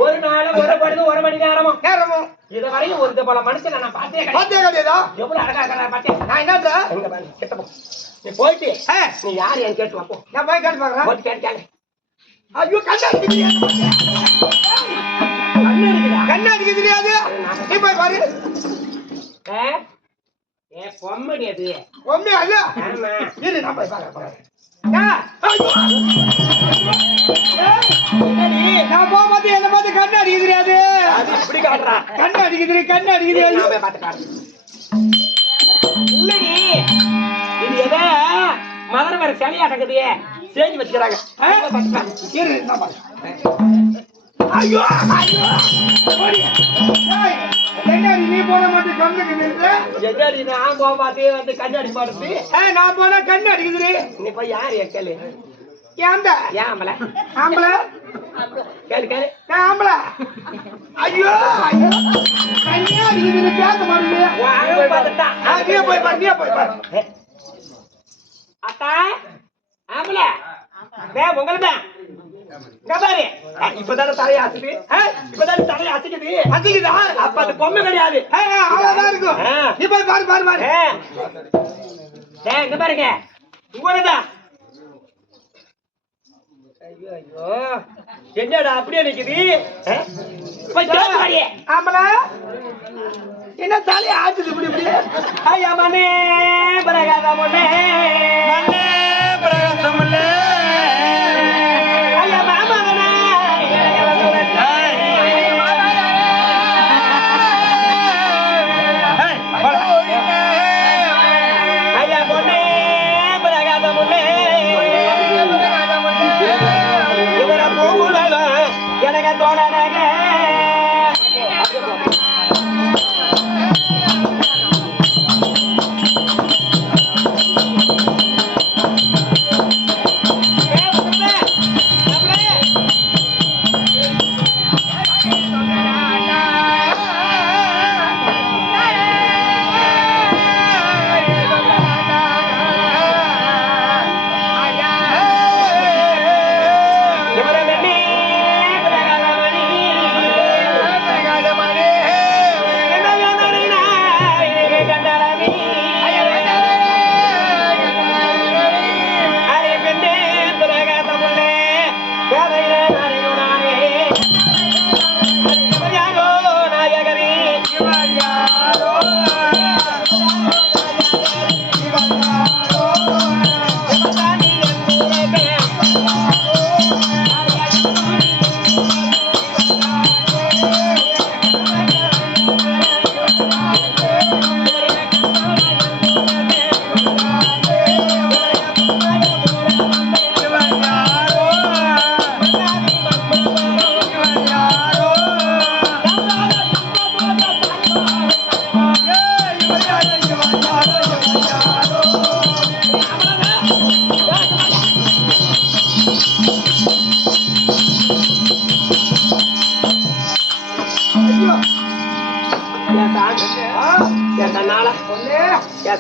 ஒரு நாள் ஒரு பொழுது ஒரு மணி நேரமும் இதுவரையும் ஒரு போல மனுஷன் நான் பார்த்தே கிடையாது. எவ்வளவு அழகா இருக்கிறார் பாத்தியா? நான் என்ன கிட்ட போ, நீ போயிட்டு நீ யாரு என் கேட்டு வாப்போ. நான் போய் கேட்டு பாக்குறேன். போட்டு கேட்டு ஐயோ, கண்ணாடி கண்ணாடிக்கு தெரியாது. நீ போய் பாரு. ஏ பொம்மடி அது பொம்மை அது ஆமா இரு நான் போய் பார்க்கறேன் நான் போகும்போது என்ன பார்த்து கண்ணு அடிக்குது அது அது இப்படி காட்டுறா கண்ணு அடிக்குது நான் போய் பார்த்து காட்டு இல்லடி இது எதோ மதுரை வேற சளியா அடங்குது சேஞ்சி வச்சுக்கிறாங்க இரு நான் பார்க்கறேன் ஐயோ ஐயோ ஓடி ஏய் என்னடி நீ போன மட்டும் கண்ணுக்கு நின்று எங்கடி நான் போகாதே வந்து கண்ணாடி பாடுது நான் போனா கண்ணு அடிக்குது நீ போய் யார் கேளு ஏன்டா ஏன் ஆம்பளை ஆம்பளை கேளு கேளு நான் ஆம்பளை ஐயோ ஐயோ கண்ணு அடிக்குது பேச மாட்டேங்குது பார்த்துட்டா நீ போய் பாரு அத்தா ஆம்பளை உங்களுதான் பாரு இப்பதானே தலையை அசைக்குது இப்பதானே தலையை அசைக்குது அசைக்குதா அப்ப அது பொம்மை கிடையாது அவ்வளவுதான் இருக்கும் நீ போய் பாரு இங்க பாருங்க உங்களதான் ஐயோ ஐயோ என்னடா அப்படியே நிக்குது ஆம்பளை என்ன தலையை ஆச்சுது இப்படி இப்படி ஐயா மனே பிரகாத மொழே ஐயா மாமகனே ஐயா பொண்ணே பிரகாத மொழே இவர பூங்குழல எனக்கு தோழனாக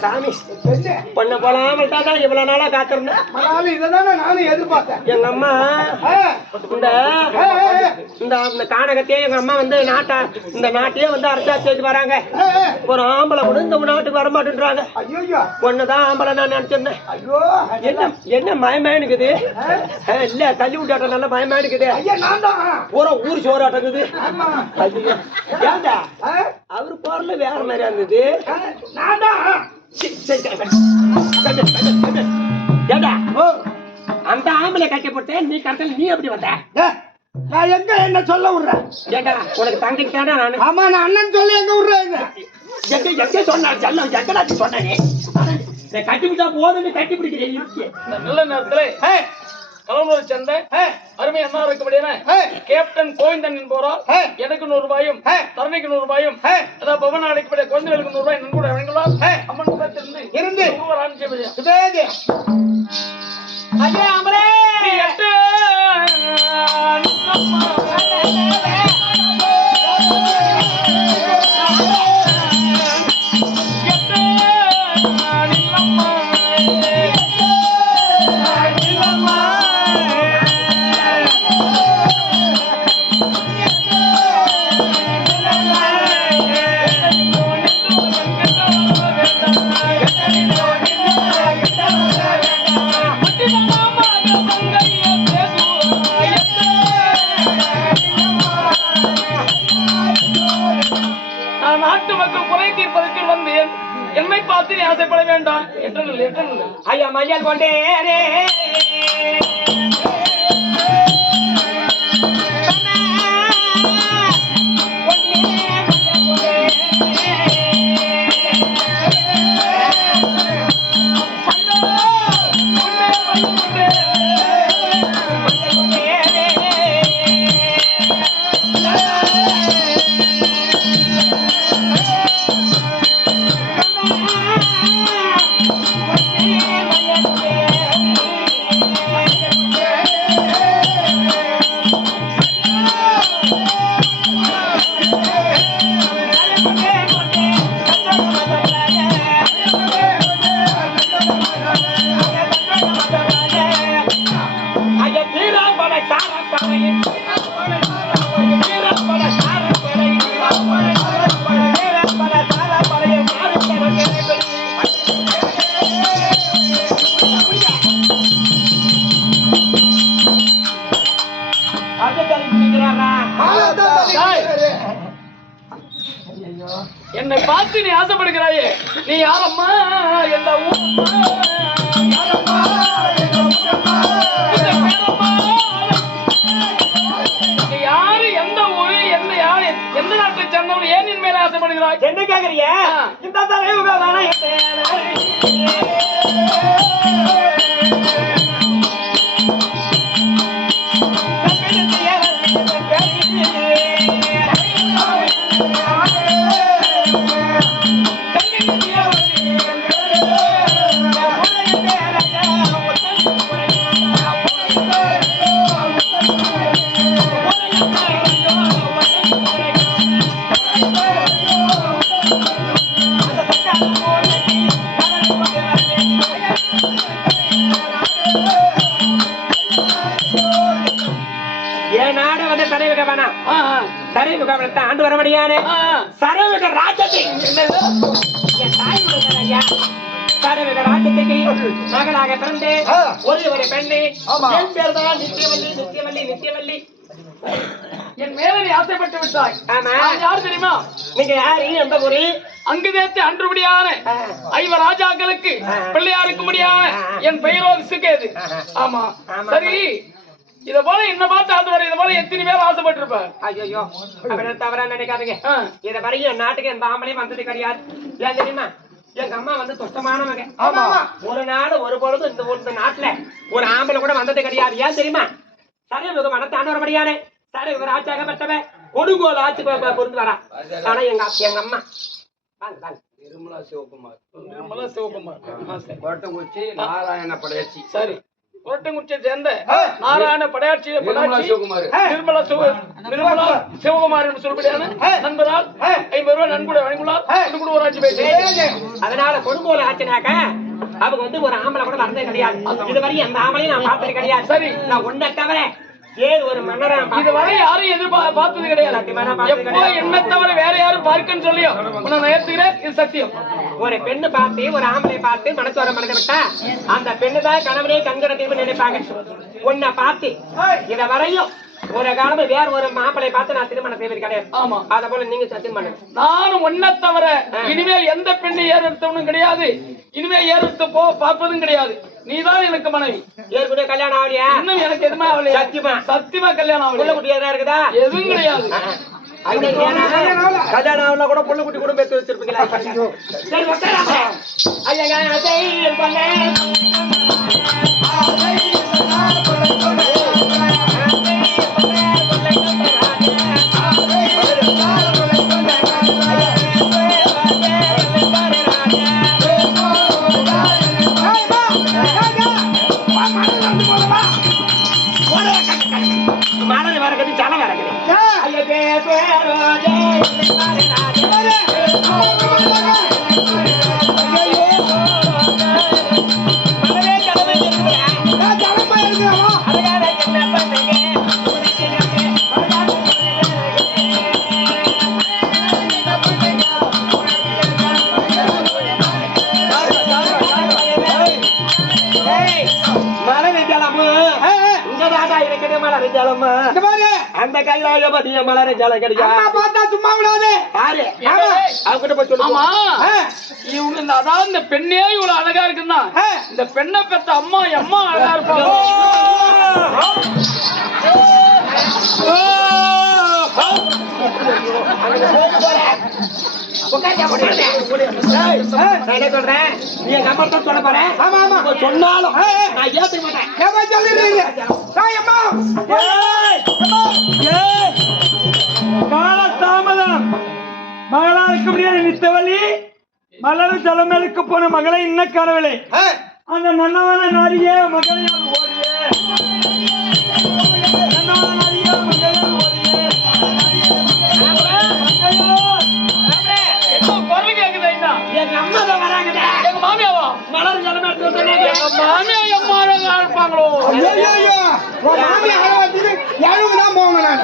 சாமி பொண்ண போலாம இவ்வளவு நாளா காத்திருந்தேன் இததானே நானும் எதிர்பார்த்தேன் எங்க அம்மா இந்த கானகத்தையே எங்க அம்மா வந்து இந்த நாட்டையே வந்து அரசாட்சி வச்சு வராங்க ஒரு ஆம்பளை கூட இந்த நாட்டுக்கு வர மாட்டேன்றாங்க பொண்ணுதான் ஆம்பளை நான் நினைச்சிருந்தேன் என்ன மயமானுக்குது இல்ல தள்ளி விட்டாட்டம் நல்ல மயமானுக்குது பூரா ஊர் சோறாட்டங்குது ஏண்டா அவரு போறல வேற மாதிரியா இருந்தது அந்த ஆம்பளை கட்டி போட்டேன் நீ கட்டல நீ எப்படி வந்த நான் எங்க என்ன சொல்ல விடுறேன் ஏண்டா உனக்கு தங்கச்சி தானே நானு ஆமா நான் அண்ணன் சொல்ல எங்க விடுறேன் எங்க சொன்னா செல்லம் எங்கடாச்சு சொன்னேன் கட்டி விட்டா போதுன்னு கட்டி பிடிக்கிறேன் நல்ல நேரத்துல கலம்புரை சேர்ந்த அருமை அண்ணா இருக்கபடியான கேப்டன் கோவிந்தன் என்பவரால் எனக்கு 100 ரூபாயும் தரணிக்கு 100 ரூபாயும் அதாவது பவன் அழைக்கப்பட்ட குழந்தைகளுக்கு 100 ரூபாய் நன்கூட வழங்கலாம் அம்மன் முகத்திலிருந்து இருந்து அதே அமரே பார்த்து நீ ஆசைப்பட வேண்டாம் என்று ஐயா மையல் கொண்டேனே என்னை பார்த்து நீ ஆசைப்படுகிறாயே நீ யாரம்மா எந்த ஊரம்மா யாரம்மா எந்த ஊரம்மா நீ யாரு எந்த ஊரு என்ன யாரு எந்த நாட்டை சேர்ந்தவன் ஏன் என் மேல ஆசைப்படுகிறாய் என்ன கேக்குறீங்க இந்த தலைவுக ஆண்டு வர முடியாது சரவக ராஜத்தை சரவக ராஜத்துக்கு மகளாக பிறந்து ஒரு பெண்ணு என் பேர் தான் நித்தியவல்லி நித்தியவல்லி நித்தியவல்லி என் மேல நீ ஆசைப்பட்டு விட்டாய் யாரு தெரியுமா நீங்க யாரு எந்த ஊரு அங்கு தேர்த்து அன்றுபடியான ஐவர் ராஜாக்களுக்கு பிள்ளையாருக்கு முடியான என் பெயரோ விசுகேது ஆமா சரி இத போல என்ன பார்த்து ஆசை இத போல எத்தனை பேர் ஆசைப்பட்டு இருப்பார் ஐயோ அப்படி தவறா நினைக்காதீங்க இத வரைக்கும் என் நாட்டுக்கு எந்த ஆம்பளையும் வந்தது கிடையாது ஏன் தெரியுமா எங்க அம்மா வந்து துஷ்டமானவங்க ஒரு நாடு ஒரு பொழுது இந்த நாட்டுல ஒரு ஆம்பளை கூட வந்தது கிடையாது ஏன் தெரியுமா சரி மனத்தாண்டு வர முடியாது சரி இவர் ஆட்சியாக பெற்றவன் கொடுங்கோல் ஆட்சி பொருந்து வரா ஆனா எங்க அம்மா நிர்மலா சிவகுமார் கோட்டங்குச்சி நாராயண படையாச்சி சரி கோட்டங்குச்சியை சேர்ந்த நாராயண படையாட்சி நிர்மலா சிவகுமார் என்று சொல்லப்படியான நண்பரால் 50 ரூபாய் நன்கொடை வழங்குள்ளார் ஒரு ஆட்சி பேசி அதனால கொடுங்கோல் ஆட்சினாக்க அவங்க வந்து ஒரு ஆம்பளை கூட வந்தது கிடையாது இதுவரையும் அந்த ஆம்பளையும் நான் பார்த்தது கிடையாது சரி நான் ஒன்றை தவிர ஏது ஒரு மன்னரா இதுவரை யாரும் எதிர்பார்த்தது கிடையாது என்ன தவிர வேற யாரும் பார்க்கன்னு சொல்லியோ நான் ஏத்துக்கிறேன் இது சத்தியம் ஒரு பெண்ணு பார்த்து ஒரு ஆம்பளை பார்த்து மனசு வர மனதை விட்டா அந்த பெண்ணு தான் கணவனே கண்கடத்தீர்வு நினைப்பாங்க உன்னை பார்த்து இத வரையும் ஒரு காலம் வேற ஒரு மாப்பிளை பார்த்து நான் திருமணம் செய்வது கிடையாது ஆமா அத போல நீங்க சத்தியம் பண்ணுங்க நானும் ஒன்ன தவிர இனிமேல் எந்த பெண்ணை ஏறெடுத்தவனும் கிடையாது இனிமேல் ஏறெடுத்து பார்ப்பதும் கிடையாது நீதான் எனக்கு மனைவி ஏற்கனவே கல்யாணம் ஆகலையா இன்னும் எனக்கு எதுவுமே ஆகலையா சத்தியமா கல்யாணம் ஆகல புள்ள குட்டி எதா இருக்குதா எதுவும் கிடையாது கல்யாணம் ஆகல கூட புள்ள குட்டி கூட பெற்று வச்சிருப்பீங்களா சரி மணல் வரக்குது சலை வரக்குது மழை நிற்கலாமோ இங்க என்னதாடா இருக்குது மலர் ஜலமா இந்த பாரு அந்த கையில பத்திய மலர் ஜலம் கிடைக்கும் அம்மா பார்த்தா சும்மா விடாது யாரு ஆமா. அவங்க போய் சொல்லுமா இவங்க அதாவது இந்த பெண்ணே இவ்வளவு அழகா இருக்குன்னா இந்த பெண்ணை பெத்த அம்மா அம்மா அழகா இருப்பாங்க. என்ன சொல்றேன் நீ எங்க அம்மா தான் சொல்ல போறேன் ஆமா ஆமா சொன்னாலும் நான் ஏத்துக்க மாட்டேன் ஏமா சொல்லிடுறீங்க அம்மா கால தாமதம் மகளாருக்கு முடியாது நித்தவழி மலர் ஜலமேலுக்கு போன மகளை இன்ன காணவில்லை. அந்த நன்னவன நாடியே மகளையால் ஓடியே நன்னவன நாடியே மகளையால் ஓடியே குரல் கேக்குது ஐயா. எங்க அம்மா தான் வராங்கடா எங்க மாமியாவா மலர் ஜலம் எடுத்து வந்தாங்க எங்க மாமியா எம்மா அழகா இருப்பாங்களோ. ஐயோ உன் மாமி அழ வச்சுட்டு எழுவு தான் போகணும் நான்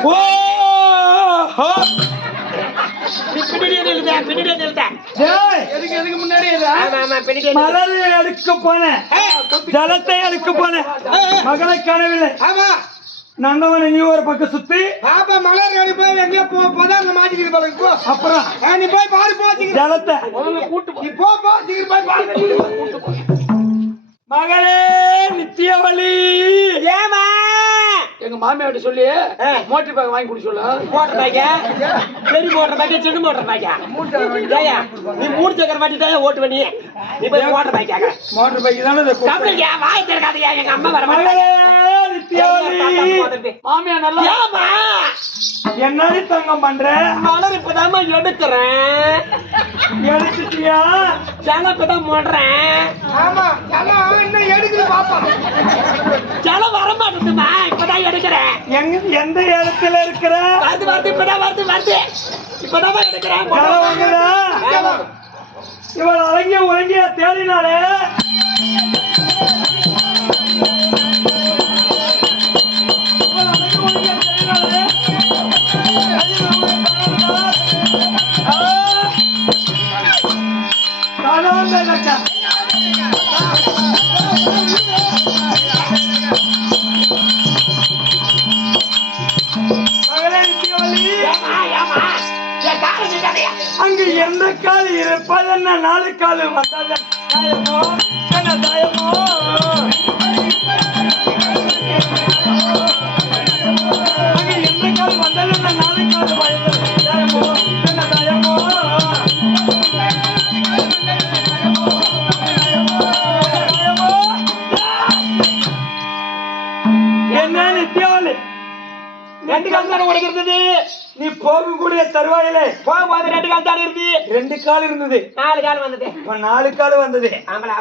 நீ பின்னாடியே நிறுத்த எதுக்கு எதுக்கு முன்னாடி ஆமா ஆமா பின்னாடியே மலர் எடுக்க போனேன் ஜலத்தை எடுக்க போனேன் மகளை காணவில்லை. ஆமா நந்தவன நீ ஒரு பக்கம் சுத்தி பாப்பா மலர் கடி போய் எங்கேயோ போதாங்க மாட்டிக்கிட்டு போல போ அப்புறம் நீ போய் பாரு போச்சுக்க ஜலத்தை நீ போ சீக்கிரம் போய் பாரு மகளே நித்தியவழி ஏமா எங்க மாமியாட்ட சொல்லி மோட்டர் பேக் வாங்கி குடி சொல்லு. மோட்டர் பைக்கா பெரிய மோட்டர் பைக்கா சின்ன மோட்டர் பைக்கா ஏயா நீ மூணு சக்கர வண்டி தான் ஓட்டு பண்ணி நீ போய் மோட்டர் பைக்கா மோட்டர் பைக் தானே கம்பளியா வாய் திறக்காதயா எங்க அம்மா வர மகளே நித்தியவழி மாமியா நல்லா ஏமா என்னடி தங்கம் பண்ற மலர் இப்பதாம்மா எடுக்கிறேன் எடுத்துட்டியா ஜலம் இப்பதான் போடுறேன் ஆமா எல்லாம் இன்னும் எடுக்குது பாப்பா ஜலம் வர மாட்டேங்குதுமா இப்பதான் எடுக்கிறேன் எந்த இடத்துல இருக்கிற வருது இப்பதான் எடுக்கிறேன் ஜலம் வாங்குறா இவள் அழகிய உலகிய தேடினாலே அங்கு எந்த கால் இருப்பதென்ன நாலு கால் வந்தது தாயமோ என்ன தாயமோ அங்கு எந்த கால் வந்ததென்ன நாலு கால் வயது தாயமோ என்ன தாயமோ என்ன நித்தியாவளி ரெண்டு கால் தானே உடைக்கிறது நீ போகக்கூடிய தருவாயிலே போகும்போது ரெண்டு கால் தானே இருக்கு 2 கால் இருந்தது 4 கால் வந்தது இப்ப 4 கால் வந்தது ஆம்பளை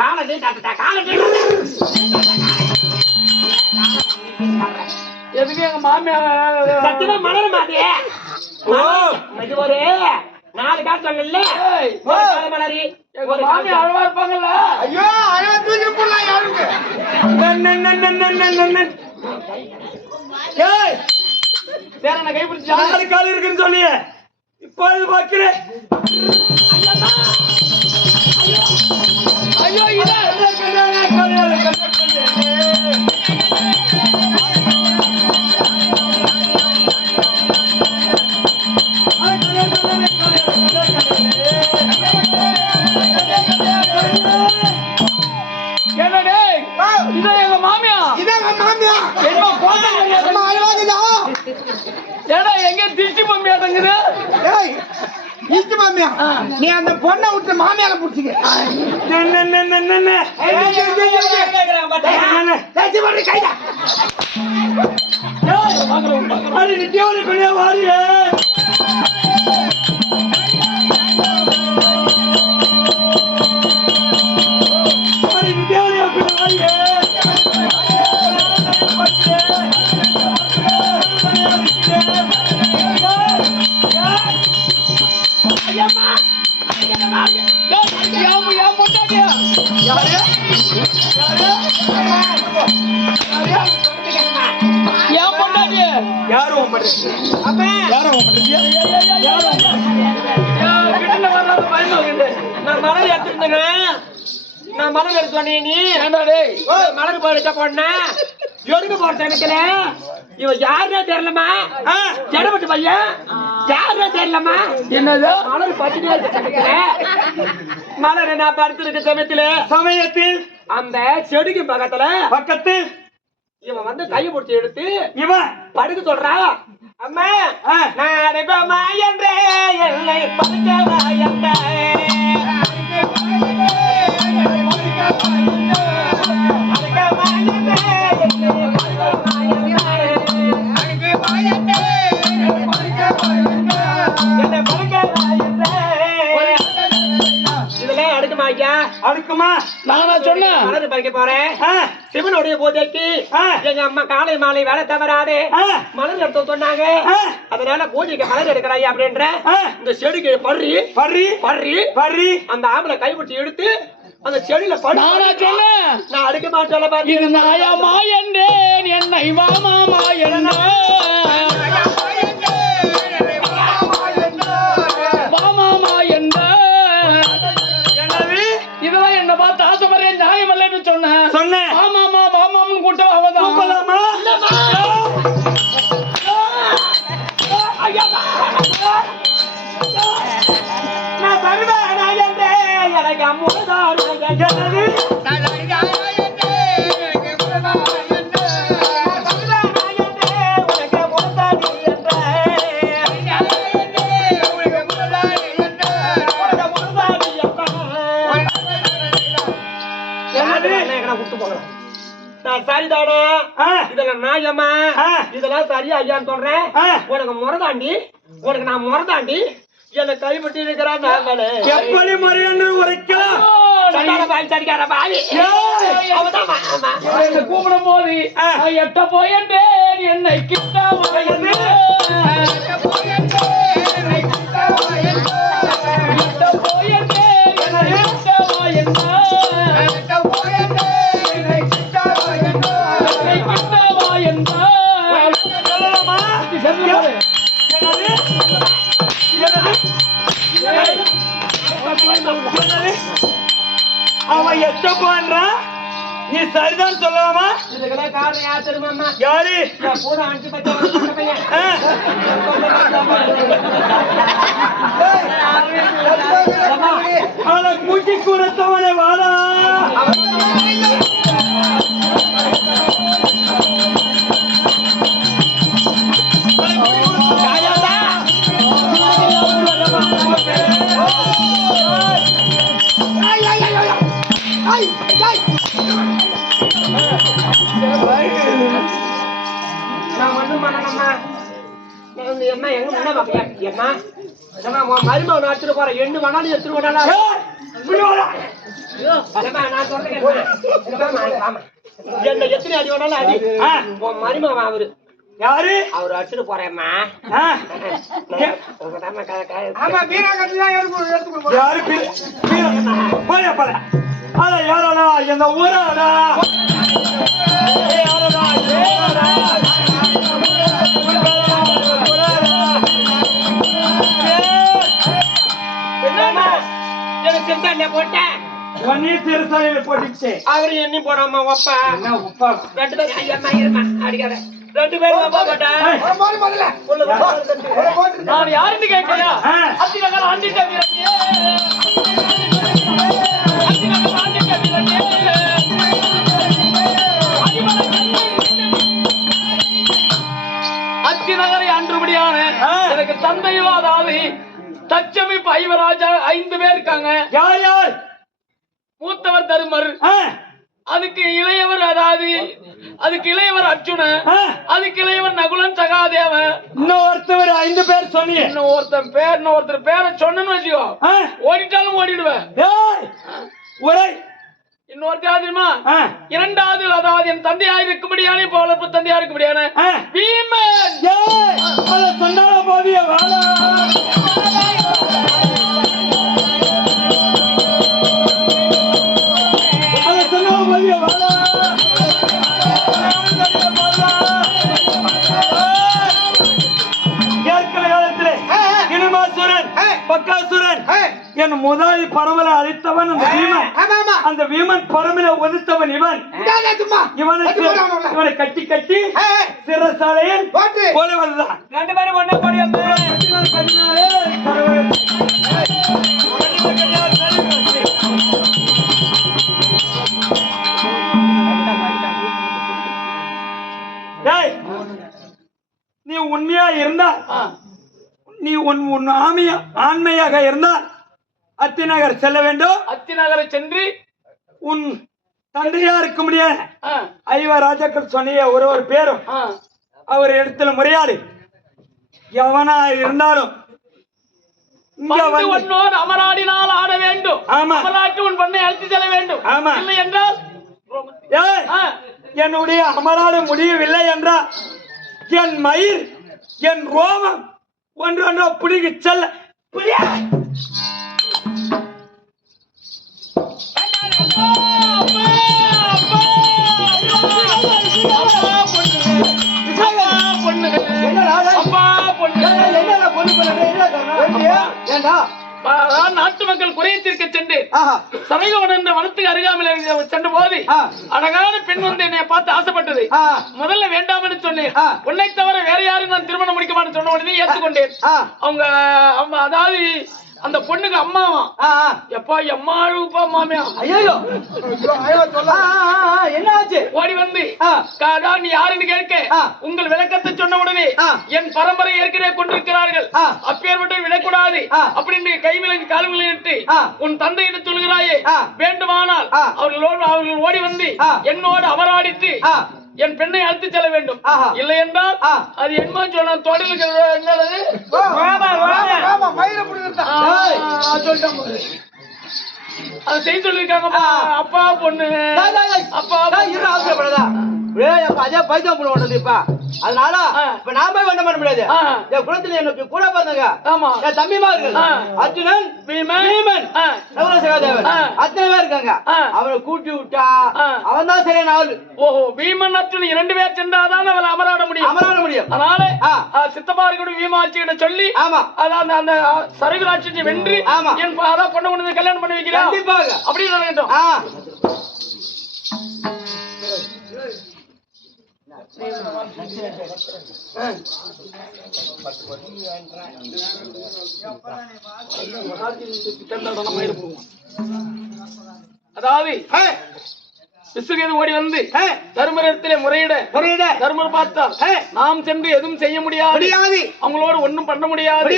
காலை நீட்டாட்டா காலை எதுக்கு எங்க மாமியா சத்தியமா மலர் மாதிரியே இது ஒரு 4 கால் சொன்னல ஒரு கால் மலரி ஒரு மாமியா அழவா இருப்பாங்கல்ல ஐயோ அழகா தூக்கி போடலாம் யாருக்கு ஏய் வேற நான் கைப்பிடிச்சு 4 கால் இருக்குன்னு சொல்லியே இப்பொழுது பார்க்கிறேன் ஐயோ இதா என்னடே இதான் எங்க மாமியா இதான் மாமியா என்ன போட்டா அம்மா அழகாகுதா ஏடா எங்க திருச்சி மம்மி அடங்குது ஏய் இஷ்ட மாமியா நீ அந்த பொண்ணை விட்டு மாமியால புடிச்சிக்க கைதா நித்தியாவளி பெண்ணே வாரியே நித்தியாவளியா பெண்ணே வாரியே யாரும் நான் மலர் எடுத்துருந்தேங்க நான் மலர் எடுத்து வந்தேன் நீ மலர் போயிடுச்சா பொண்ண எடுக்க போற சமயத்துல இவன் யாருன்னே தெரியலமா ஜடப்பட்டு பையன் யாருன்னே தெரியலமா என்னது மலர் பச்சுட்டே இருக்க சமயத்துல மலர் நான் படுத்திருக்க சமயத்தில் அந்த செடிக்கு பக்கத்தில் இவன் வந்து கையை பிடிச்சி எடுத்து இவன் படுக்க சொல்றா அம்மா நான் அடைப்பமா என்றே என்னை படுக்கவா என்றே இதெல்லாம் அடுக்குமா ஐயா அடுக்குமா நானா சொன்னேன் மலர் பறிக்க போறேன் சிவனுடைய பூஜைக்கு எங்க அம்மா காலை மாலை வேலை தவறாது மலர் எடுத்து சொன்னாங்க அதனால பூஜைக்கு மலர் எடுக்கிறாய் அப்படின்ற இந்த செடிக்கு பறி பறி பறி பறி அந்த ஆம்பளை கைப்பிடிச்சு எடுத்து அந்த செடியில நானா சொன்னேன் நான் அடுக்க மாட்டேன் இது நாயமா என்றேன் என்னை வாமாமா என்ன வாமாமா என்ன இதெல்லாம் என்ன பார்த்து ஆசைப்படுறேன் நியாயம் இல்லைன்னு சொன்னேன் ஆமாமா வாமாமு கூட்டம் அவதான் நான் தருவேன் எனக்கு அம்முதான் சரிதானா இதெல்லாம் நியாயமா இதெல்லாம் சரியா ஐயான்னு சொல்றேன் உனக்கு முறதாண்டி உனக்கு நான் முறதாண்டி என்ன கைப்பற்றி இருக்கிறான் நாங்களே எப்படி முறையென்று உரைக்கலாம் சரிக்கார பாவி கூப்பிடும் போது எட்ட போயேன் என்னை கிட்ட அவன் எட்ட போன்றான் நீ சரிதான் சொல்லலாமா இதுக்கெல்லாம் காரணம் யார் தெரியுமா யாரு பூரா அஞ்சு பச்சை பையன் அவனை கூட்டி கூடத்தவனை வாடா நான் வந்து என்ன எங்க முன்ன பாப்பியா என்ன மருமகன் அடிச்சுட்டு போறேன் எண்ணு வேணாலும் எடுத்துட்டு போனாலும் நான் சொல்றேன் என்ன எத்தனை அடி வேணாலும் அடி உன் மருமகன் அவரு யாரு அவரு அடிச்சுட்டு போறேம்மா யாரு போய போல அத யாரடா எந்த ஊராடா போட்டேன் அவரு எண்ணி போடாம ஒப்பா ரெண்டு பேரும் ஐயம்மா இருமா அடிக்காத ரெண்டு பேரும் ஒப்பா போட்டா நான் யாருன்னு கேட்கலையா அத்திநகர் ஆண்டிட்ட வீரனே அத்திநகர் ஆண்டிட்ட வீரனே அத்திநகரை அன்றுபடியான எனக்கு தந்தையில்லாதாது தச்சமிப்பு ஐவராஜா 5 பேர் இருக்காங்க யார் யார் மூத்தவர் தருமர் அதுக்கு இளையவர் அதாவது அதுக்கு இளையவர் அர்ஜுன அதுக்கு இளையவர் நகுலன் சகாதேவன் இன்னொருத்தவர் 5 பேர் சொன்னீங்க இன்னொருத்தர் பேரை சொன்னு வச்சுக்கோ ஓடிட்டாலும் ஓடிடுவேன் ஒரே இன்னொருத்தர் தெரியுமா இரண்டாவது அதாவது என் தந்தையா இருக்கும்படியான இப்ப வளர்ப்பு தந்தையா இருக்கும்படியான பீமன் சொன்னால போதிய வாழ பக்காசுரன் என் முதல் பரமல அழித்தவன் அந்த வீமன். அந்த வீமன் பரமல ஒதுத்தவன் இவன். இவனை கட்டி கட்டி சிறைசாலையில் போல வந்தான். 2 பேரும் ஒண்ணா போடியம்மா. நீ உண்மையா இருந்தா, நீ உன் ஆண்மையாக இருந்தால் அத்திநகர் செல்ல வேண்டும். அத்திநகரை சென்று உன் தந்தையா இருக்க முடியாது. ஐவா ராஜாக்கள் சொன்னிய ஒரு பேரும் அவர் இடத்துல முறையாடு. எவனா இருந்தாலும் அமராடினால் ஆட வேண்டும். அமராட்டி உன் பண்ணை அழைத்து செல்ல வேண்டும். இல்லை என்றால் என்னுடைய அமராட முடியவில்லை என்றால் என் மயிர் என் ரோமம் ஒன்றொன்றோ புடிக்கு செல்ல நாட்டு மக்கள் குறையத்திற்கு சென்று சரைகவன் என்ற வனத்துக்கு அருகாமல் சென்ற போது அழகான பெண் வந்து என்னை பார்த்து ஆசைப்பட்டது. முதல்ல வேண்டாம் என்று சொன்னேன். உன்னை தவிர வேற யாரும் நான் திருமணம் முடிக்க மாட்டேன்னு சொன்ன உடனே ஏற்றுக்கொண்டேன். அவங்க அதாவது அந்த பொண்ணுக்கு அம்மாவா எப்பா எம்மாழுப்பா மாமியா. ஐயோ என்ன ஆச்சு? ஓடி வந்து நீ யாருன்னு கேட்க உங்கள் விளக்கத்தை சொன்ன உடனே என் பரம்பரை ஏற்கனவே கொண்டிருக்கிறார்கள், அப்பேற்பட்ட விடக்கூடாது அப்படின்னு கைவிலங்கு கால்விட்டு உன் தந்தையிடம் சொல்கிறாயே, வேண்டுமானால் அவர்கள் ஓடி வந்து என்னோடு அமராடித்து என் பெண்ணை அழைத்து செல்ல வேண்டும். இல்லை என்றால் அது என்ன சொன்ன தொடர்ந்து அதை செய்ய சொல்லிருக்காங்க. அப்பா பொண்ணு அப்பா அதே பைத்தியம் பண்ண மாட்டேன். இப்ப அதனால இப்ப நாம என்ன பண்ண முடியாது. என் குலத்துல எனக்கு கூட பாருங்க என் தம்பிமா இருக்கு, அர்ஜுனன் பீமன் சகோதரன் அத்தனை பேர் இருக்காங்க. அவனை கூட்டி விட்டா அவன் தான் சரியான ஆளு. ஓஹோ, பீமன் அர்ஜுனன் 2 பேர் சென்றாதான் அவளை அமராட முடியும். அதனால சித்தப்பாருக்கூட பீமாட்சியிட சொல்லி அந்த சரகுராட்சியை வென்று என் அதான் பொண்ணு கொண்டு கல்யாணம் பண்ணி வைக்கிறேன் அப்படின்னு நினைக்கட்டும். அதாவது விசுகேது ஓடி வந்து தர்மரத்திலே முறையிட தர்மர் பார்த்தார். நாம் சென்று எதுவும் செய்ய முடியாது, அவங்களோட ஒண்ணும் பண்ண முடியாது.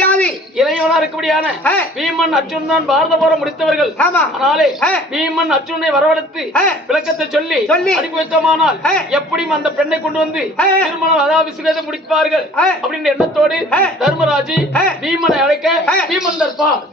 இளையவனா இருக்கபடியான பீமன் அர்ஜுன் தான் பாரத போரை முடித்தவர்கள். அதனாலே பீமன் அர்ஜுனை வரவழைத்து விளக்கத்தை சொல்லி அனுப்பி வைத்தோமானால் எப்படியும் அந்த பெண்ணை கொண்டு வந்து திருமணம் அதாவது விசுகேதை முடிப்பார்கள் அப்படின்ற எண்ணத்தோடு தர்மராஜி பீமனை அழைக்க பீமன் தர்பார்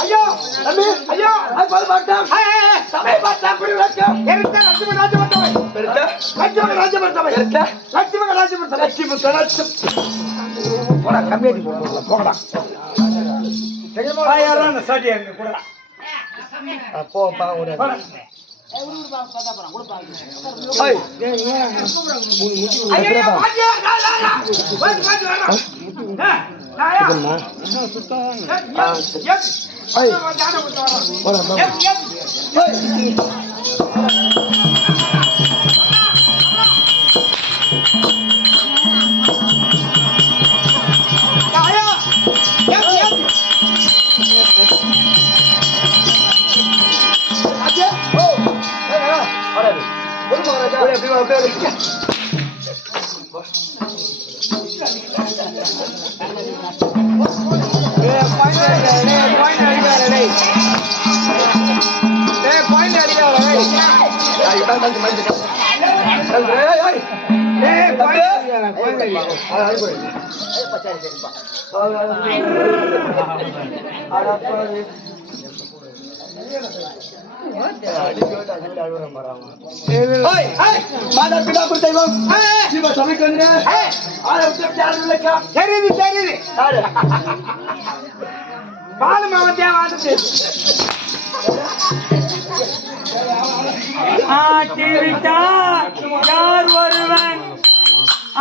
ஐயோ தம்பி ஐயோ அது போல மாட்டாம் சபை பார்த்தா அப்படி வச்சோம் எரித்த லட்சுமி ராஜபட்டவை பெருத்த லட்சுமி ராஜபட்டவை எரித்த லட்சுமி ராஜபட்டவை லட்சுமி கணச்சு போடா கம்மியாடி போடா யாரா அந்த சாட்டி அங்க கூட போ பா ஒரு யார் ஒருவன்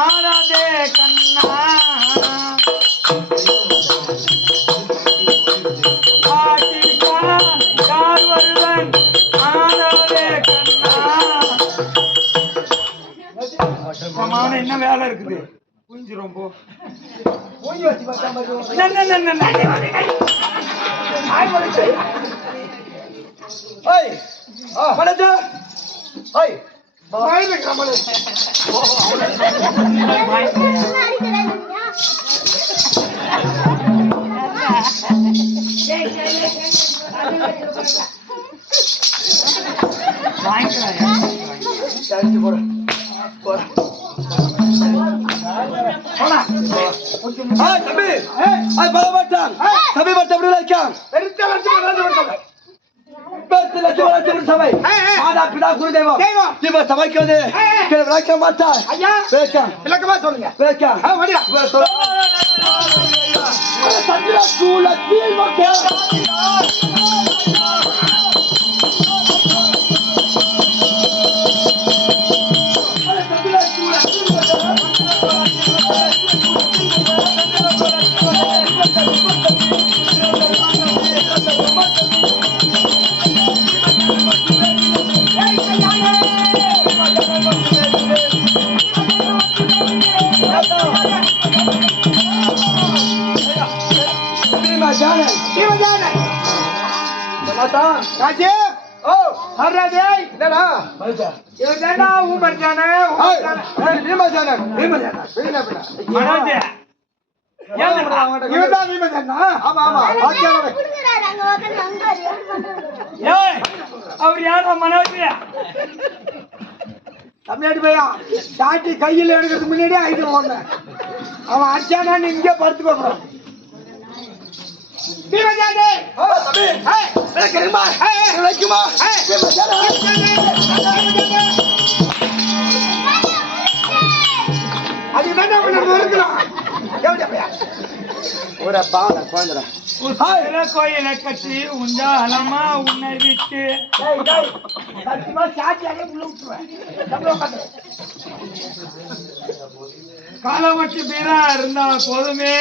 ஆராதே கண்ணா யார் ஒருவன் ஆராதே கண்ணா என்ன வேலை இருக்குது புரிஞ்சிரும் போ தம்பி பலவட்டம் சபை பட்டம் சபை மாதா பிதா குருதேவம் இவ சபைக்கிறது விளக்க மாட்டார் விளக்கமா சொல்லுங்க அவர் யாரா மனோஜ் தமிழ்நாடு பையா சாட்டி கையில் எடுக்கிறதுக்கு முன்னாடியே ஐந்து போங்க அவன் அடிச்சானா நீ இங்கே படுத்துக்கோ ஒரு பாவனை குழந்தை கோயிலை கட்டி உண்டாலமா உன்னை விட்டு காலவட்டி பேரா இருந்தா போதுமே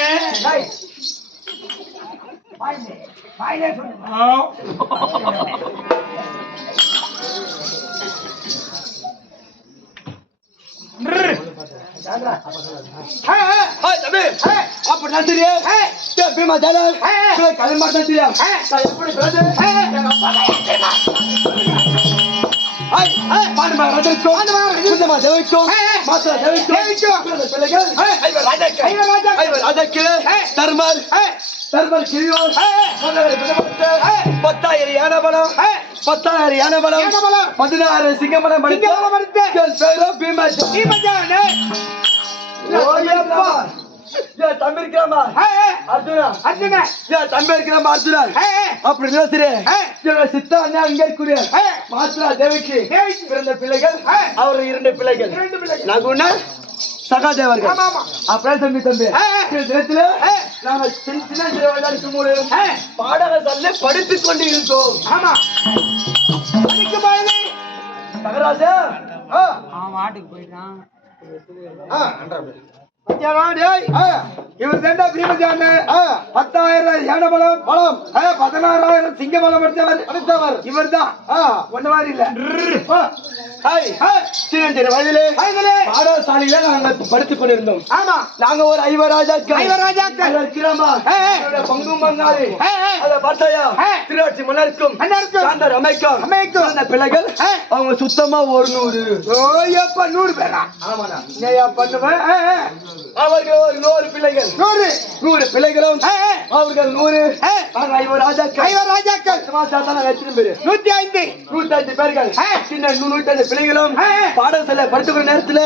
அப்படி நன்றியே பீமா ஜாலர் கல்மா நன்றியா எப்படி பாண்டமா ராஜாக்கும் குந்தமா தேவிக்கும் மாசா தேவிக்கும் பிள்ளைகள் ராஜாக்கு தர்மர் கிழியோர் 10,000 யானை பலம் 16 சிங்கமலம் தம்பி இருக்கிறாமா அர்ஜுனா தம்பி இருக்கிறாமா அர்ஜுனா அப்படி சித்தா அண்ணா இங்க இருக்கிற மாத்ரா தேவிக்கு பிறந்த பிள்ளைகள் அவர் 2 பிள்ளைகள் நகுன சகாதேவர்கள் அப்புறம் தம்பி தினத்துல நாங்க சின்ன பாடக சொல்ல படித்துக் கொண்டு இருந்தோம் ஆமா தகராஜா ஆட்டுக்கு போயிட்டான் இவர் ரெண்டா பீமஜான 10,000 யானை பலம் 16,000 சிங்க பலம் அடுத்தவர் இவர் தான் ஒண்ணு மாதிரி இல்ல சின்ன வயதிலே பாடசாலையில நாங்க படித்துக் கொண்டிருந்தோம் நாங்க ஒரு 5 ராஜாக்கள் இருக்கிறோமா பங்கும் பங்காளி பட்டையா திருவாட்சி மன்னருக்கும் அமைக்கும் அந்த பிள்ளைகள் அவங்க சுத்தமா ஒரு 100 பேரா ஆமாண்ணா பண்ணுவேன் அவர்கள் ஒரு 100 பிள்ளைகள் 100 பிள்ளைகளும் அவர்கள் 100 ராஜாக்கள் 105 பேர்கள் சின்ன 105 பிள்ளைகளும் பாடசாலை படித்துக்கிற நேரத்துல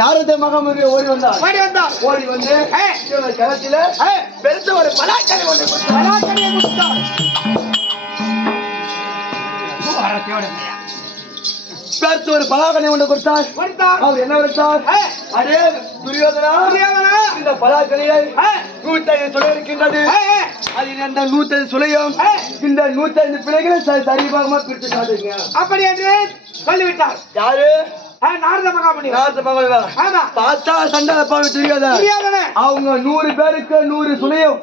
நாரத மகாமுனி ஓடி வந்தார் வந்து களத்தில பெருத்த ஒரு பலாக்கனை ஒரு பலாக்கனை ஒன்று கொடுத்தார் அவர் என்ன கொடுத்தார் அதே துரியோதனா இந்த பலாக்கனையை 105 சுலை இருக்கின்றது அதில் அந்த 105 சுலையும் இந்த 105 பிள்ளைகளை சரிபாகமா பிரித்து காட்டுங்க அப்படி என்று சொல்லிவிட்டார் யாரு நாரத மகாமுனி பார்த்தா சண்டை அவங்க 100 பேருக்கு 100 சுலையும்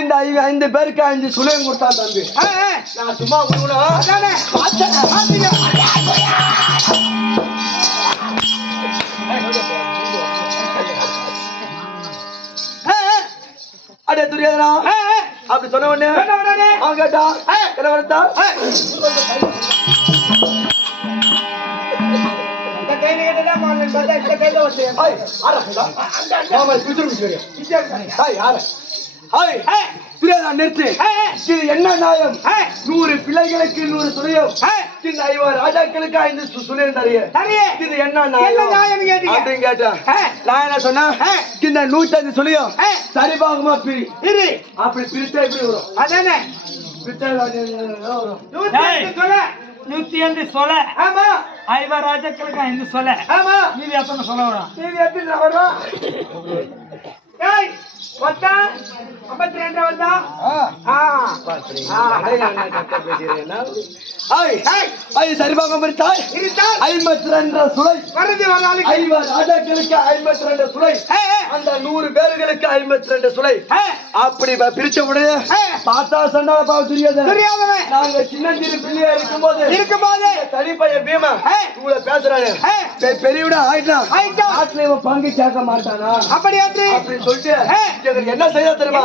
இந்த 5 பேருக்கு 5 சுலையும் கொடுத்தா தம்பி நான் சும்மா அடே துரியோதனா அப்படி சொன்ன உடனே அவன் கேட்டா என்ன வரத்தா நிறுத்து. இது என்ன நியாயம்? 100 பிள்ளைகளுக்கு 100 சுழியம், இந்த 5 ராஜாக்களுக்கு 5 சுழியம் தரைய. இது என்ன நியாயம் அப்படின்னு கேட்டேன். நான் என்ன சொன்னேன்? இந்த 105 சுழியம் சரிபாகமா பிரி. அப்படி பிரிச்சா எப்படி வரும்? அதானே பிரிச்சா வரும். 105 சொல. ஆமா. 5 ராஜாக்களுக்கு 5 சொல. ஆமா. நீ எத்தனை சொல்ல வரும்? நீ எப்படி வரும்? ஏய் வந்தா 52 வந்தா சரிபாகம் பிரித்தால் 52 சுளை வருது. 5 ராஜாக்களுக்கு 52 சுளை, அந்த 100 பேர்களுக்கு 52 சுளை. அப்படி பிரிச்ச உடனே பார்த்தா சொன்னா தெரியாதவன் நாங்க சின்ன சிறு பிள்ளையா இருக்கும்போது தனிப்பைய பீமா உங்களை பேசுறாரு. பெரியவிட ஆயிட்டா பங்கு கேட்க மாட்டானா? அப்படி அப்படின்னு சொல்லிட்டு என்ன செய்ய தெரியுமா?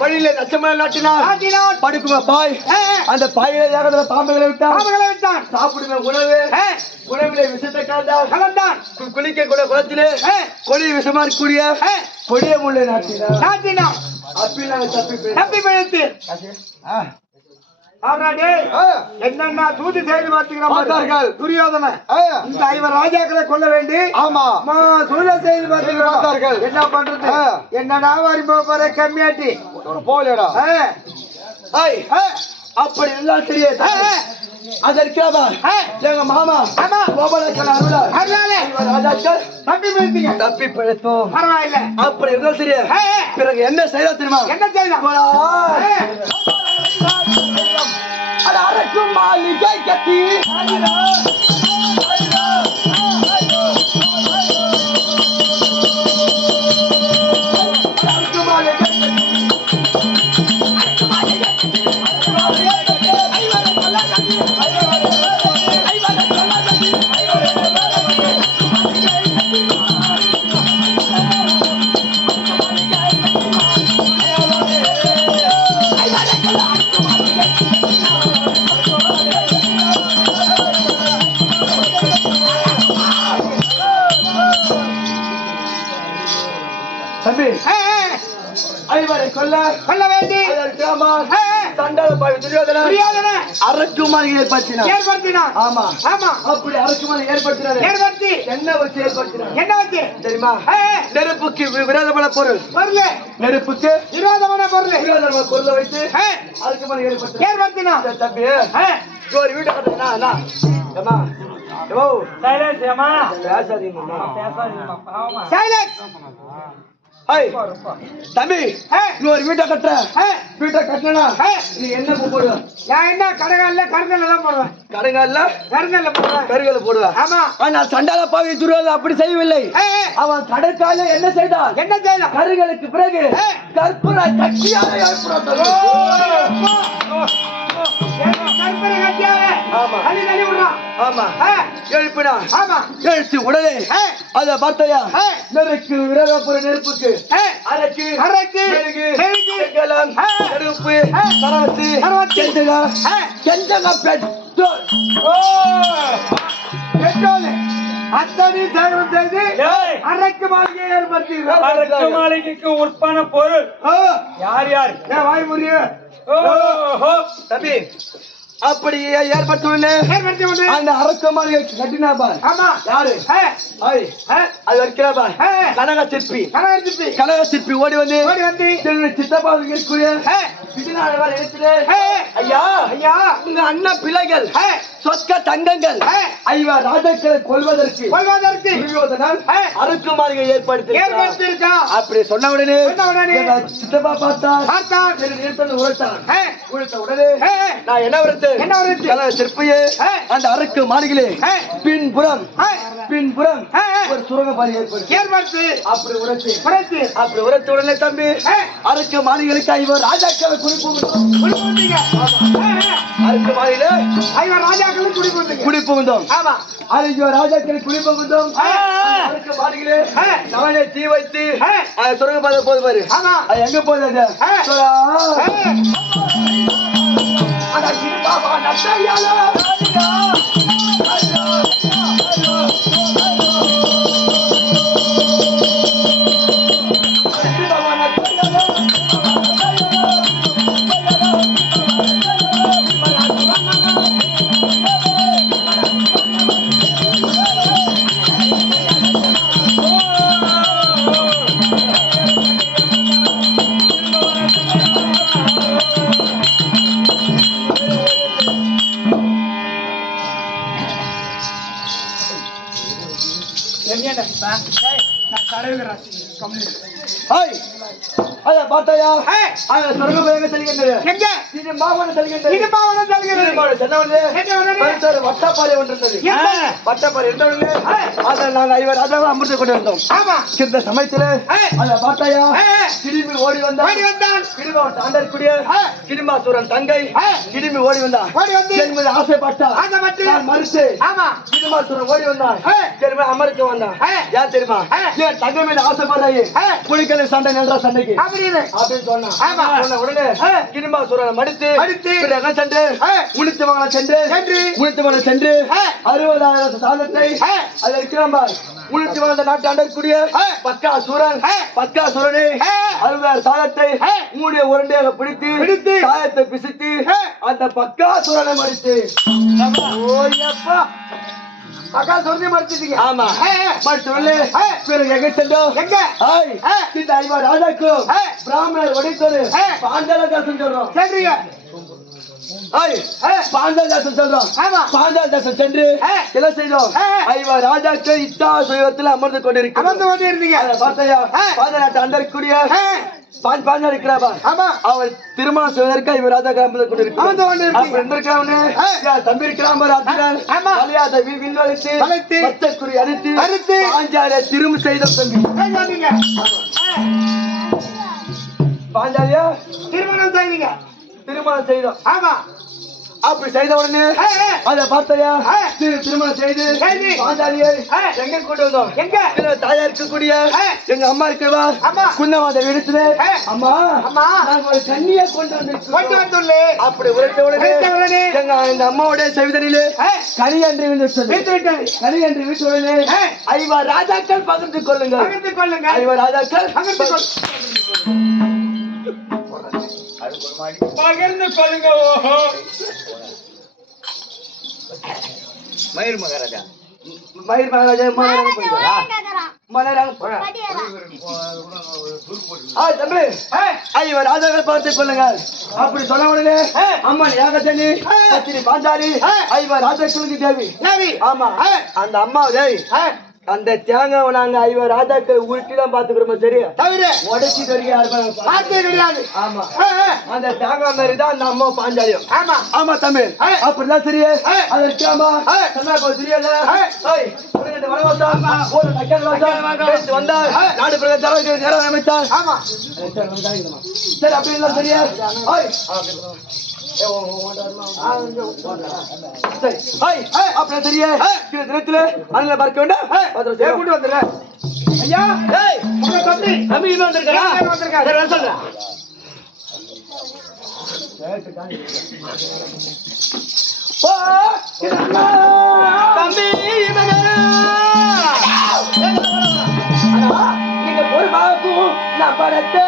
வழியில நச்சமலை நாட்டினார். படுக்குமா பாய், அந்த பாயில பாம்புகளை விட்டான். சாப்பிடுங்க உணவிலே விஷத்தை கலந்தான். குளிக்க கூட குளத்திலே கொடி விஷமா இருக்கக்கூடிய கொடிய முள்ளை நாட்டினான். அப்படி நாங்க தப்பி பிழைத்து என்னன்னா தூது செய்து பார்த்துக்கிறார்கள் துரியோதன. இந்த 5 ராஜாக்களை கொல்ல வேண்டி சூழ செய்து பார்த்துக்கிறார்கள். என்ன பண்றது? என்னடா வரி போற கம்மியாட்டி போலடா. அப்படி எல்லாம் தெரியாது. அதற்காக எங்க மாமா தப்பி பிழைத்தோம். பரவாயில்ல. அப்படி இருந்தாலும் சரி. பிறகு என்ன செய்ய தெரியுமா? என்ன செய்ய? அரக்கும் மாளிகை கட்டி கொல்ல வேண்டி அரக்குமாரி ஏற்படுத்தினார். ஆமா ஆமா. அப்படி அரக்குமாரி ஏற்படுத்தி என்ன வச்சு தெரியுமா? நெருப்புக்கு விரோதமான பொருள், நெருப்புக்கு விரோதமான பொருளை வைத்து அரக்குமாரி ஏற்படுத்தினார். தம்பி ஒரு வீட்டை கட்டுறா தம்பி, ஒரு வீட்டை கட்டுற. வீட்டை கட்டினா நீ என்ன போடுவ? நான் என்ன கடங்கால கருங்கல்ல தான் போடுவேன். கடங்கால கருங்கல்ல போடுவேன். கருங்கல்ல போடுவேன். ஆமா. ஆனா சண்டால பாவி துருவல் அப்படி செய்யவில்லை. அவன் கடற்கால என்ன செய்தான்? கருங்களுக்கு பிறகு கற்பூர கட்சியாக ஏற்படுத்த எழுத்து உடனே அத பார்த்தையா? நெருக்கு விரோதப்புற நெருப்புக்கு அரக்கு நெருப்பு பெட்ரோல் அத்தனை சேகம் செய்து அரக்கு மாளிகை ஏற்படுத்தி அரக்கு மாளிகைக்கு உட்பான பொருள் யார் யார்? வாய் முறிய தம்பி அப்படி ஏற்படுத்தி அந்த அரக்கமாக கட்டினா பார். ஆமா. யாரு? அது வைக்கிறா பார். கனக சிற்பி. கனக சிற்பி ஓடி வந்து சித்தப்பா இருக்கக்கூடிய ஐயா ஐயா உங்க அண்ணன் பிள்ளைகள் சொற்க தங்கங்கள் ஐயா ராஜாக்களை கொள்வதற்கு அறுக்குமாறு ஏற்படுத்தி அப்படி சொன்ன உடனே சித்தப்பா பார்த்தார். உழைத்த உடனே நான் என்ன உரைத்து சிற்பியே அந்த அறுக்கு மாளிகளே பின்புறம் ஒரு சுரங்கப்பாதை ஏற்படுத்தி அப்படி உரைத்து உடனே தம்பி அறுக்கு மாளிகளுக்கு ஐவர் ராஜாக்களை அறுக்கு மாளிகளே ஐவர் ராஜாக்களை குடிப்புகுந்தோம். ஆமா ஐவர் ராஜாக்களை குடிப்புகுந்தோம். அறுக்கு மாளிகளே நானே தீ வைத்து சுரங்கப்பாதை போது பாரு. அது எங்க போகுது? பார்த்தாயா வட்டப்பாறை ஒன்று இருந்தது. வட்டப்பாறை அமிர்த கொண்டு வந்தோம். இந்த சமயத்துல அதை பார்த்தாயா கிருமி ஓடி வந்தான். ஆண்டக்கூடிய கிருமாசூரன் தங்கை கிருமி ஓடி வந்தான். என்பது ஆசைப்பட்டான் மறுத்து கிருமாசூரன் ஓடி வந்தான். அமர்க்க வந்தான். யார் தெரியுமா? தங்கை மீது ஆசைப்படுறாயே புலிகளை சண்டை நின்ற சண்டைக்கு அப்படின்னு சொன்னான். உடனே கிருமாசூரனை மடித்து சென்று உளுத்தவங்களை சென்று 60,000 சாதத்தை அதில் இருக்கிறான். உளுத்தி வாழ்ந்த நாட்டு அண்டக்கூடிய பக்காசூரனை 60,000 சாதத்தை மூடிய உருண்டையாக பிடித்து சாயத்தை பிசித்து அந்த பக்காசூரனை மடித்து பிராமணர் உடைத்தொரு பாண்டலதாசன் சொல்றோம். சென்று என்ன செய்தோம்? ராஜாக்கள் இத்தாசுயத்தில் அமர்ந்து கொண்டிருந்தீங்க. நாட்டு அண்டக்கூடிய அவர் திருமணம் செய்வதற்கு இவர் ராஜா அமர்ந்து கொண்டிருக்கிறான். தம்பி அடித்து பாஞ்சாலியை திரும்ப செய்த தம்பி பாஞ்சாலியா திருமணம் செய்தோம். ஆமா அப்படி செய்த உடனே அத பார்த்தையா திருமணம் செய்து பாஞ்சாலியை எங்க கொண்டு வந்தோம்? எங்க தாயா இருக்கக்கூடிய எங்க அம்மா இருக்கவா குந்தமாத இடத்துல அம்மா நாங்க ஒரு கண்ணியை கொண்டு வந்துள்ளே. அப்படி உரைத்த உடனே எங்க அம்மாவுடைய செவிதனிலே கனி என்று வீட்டு உடனே ஐவர் ராஜாக்கள் பகிர்ந்து கொள்ளுங்கள். ஐவர் ராஜாக்கள் பகிர்ந்து கொள்ளுங்க. மயிர் மகாராஜா பார்த்து கொள்ளுங்கள். அப்படி சொன்ன உடனே அம்மன் யாகத்தனி பாஞ்சாலி ஐவர் ராஜாக்களுக்கு தேவி. ஆமா அந்த அம்மாவை அந்த தேங்காய் நாங்க ஐவர் ராஜாக்கள் உருட்டிதான் பாத்துக்கிறோம். சரியா தவிர உடச்சி கிடையாது. ஆமா அந்த தேங்காய் மாதிரிதான் அந்த அம்மா பாஞ்சாலியும். ஆமா தமிழ் அப்படிதான் சரியா அதற்கு வந்தா நாடு பிரகாரம் அமைத்தார். சரி அப்படின்னா சரியா அப்படி தெரியா தினத்துல அண்ணல பார்க்க வேண்டாம். கூட்டு வந்துடுற ஐயா தம்பி வந்திருக்கா சொல்ற தம்பி நீங்க ஒரு பாக்கும் நான் படத்தை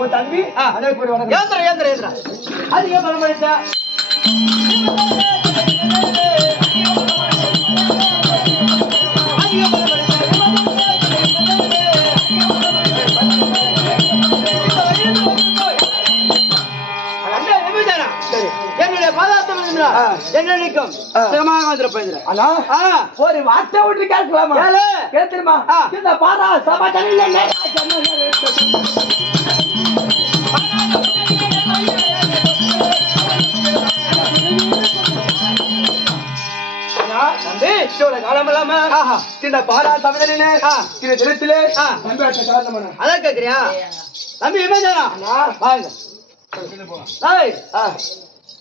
உன் தம்பி அதே போய் வணக்கம். அதிக பலம் அளித்தா என்னுடைய பாதார்த்தம் என்ன நிற்கும் சுகமாக வந்துருப்பேன். ஒரு வார்த்தை விட்டு கேட்கலாமா? கேட்டுமா இந்த பாதா சமாச்சாரம் காலம் இல்லாம இந்த பாரா சமதனே தினத்திலே அதான் கேக்குறியா தம்பி? வாங்க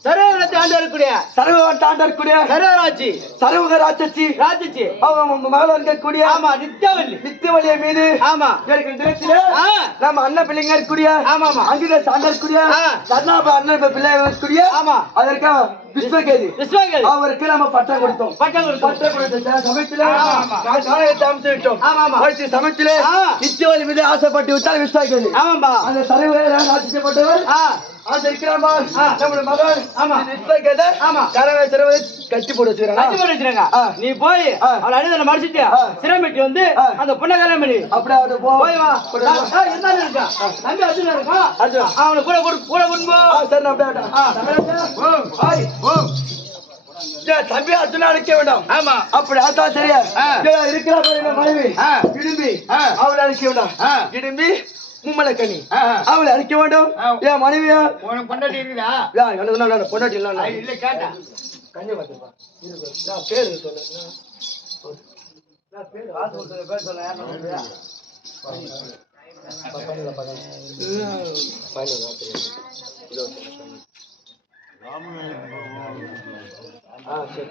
சரவணத்தை ஆண்டு இருக்கக்கூடிய சரவணத்தை ஆண்டு இருக்கக்கூடிய சரவராட்சி சரவக ராட்சசி ராட்சசி அவங்க மகள் இருக்கக்கூடிய ஆமா நித்தியவழிய மீது ஆமா இருக்கிற தினத்திலே நம்ம அண்ணன் பிள்ளைங்க இருக்கக்கூடிய ஆமா ஆமா அங்கே சாண்ட இருக்கக்கூடிய சர்ணாப அண்ணன் பிள்ளை இருக்கக்கூடிய ஆமா அதற்கு விஸ்வகேதி அவருக்கு நம்ம பட்டம் கொடுத்தோம். பட்டம் கொடுத்த சமயத்திலே நாடகத்தை அமைத்து விட்டோம். சமயத்திலே நித்தியவழி மீது ஆசைப்பட்டு விட்டால் விஸ்வகேதி ஆமாம்பா அந்த சரவக ராட்சசப்பட்டவர் கட்டி போட்டு வச்சுக்கிறாங்க. நீ போய் அவளை அழுத மறைச்சிட்டியா சிரமிட்டு வந்து அந்த பொண்ணை கல்யாணம் பண்ணி அப்படியே போய் வா. தம்பி அர்ஜுனா இருக்கா அவனை கூட கூட தம்பி அர்ஜுனா அழைக்க வேண்டாம். ஆமா அப்படி அதான் சரியா இருக்கிற மனைவி விரும்பி அவளை அழைக்க வேண்டாம். விரும்பி மும்மலக்கணி அவளை அழிக்க வேண்டும். என் மனைவியா உனக்கு பொண்டாட்டி இருக்குதா? எனக்கு பொண்டாட்டி இல்ல கேட்டா கண்ணி பார்த்துப்பா பேரு சொல்ல பேர் சொல்ல சரி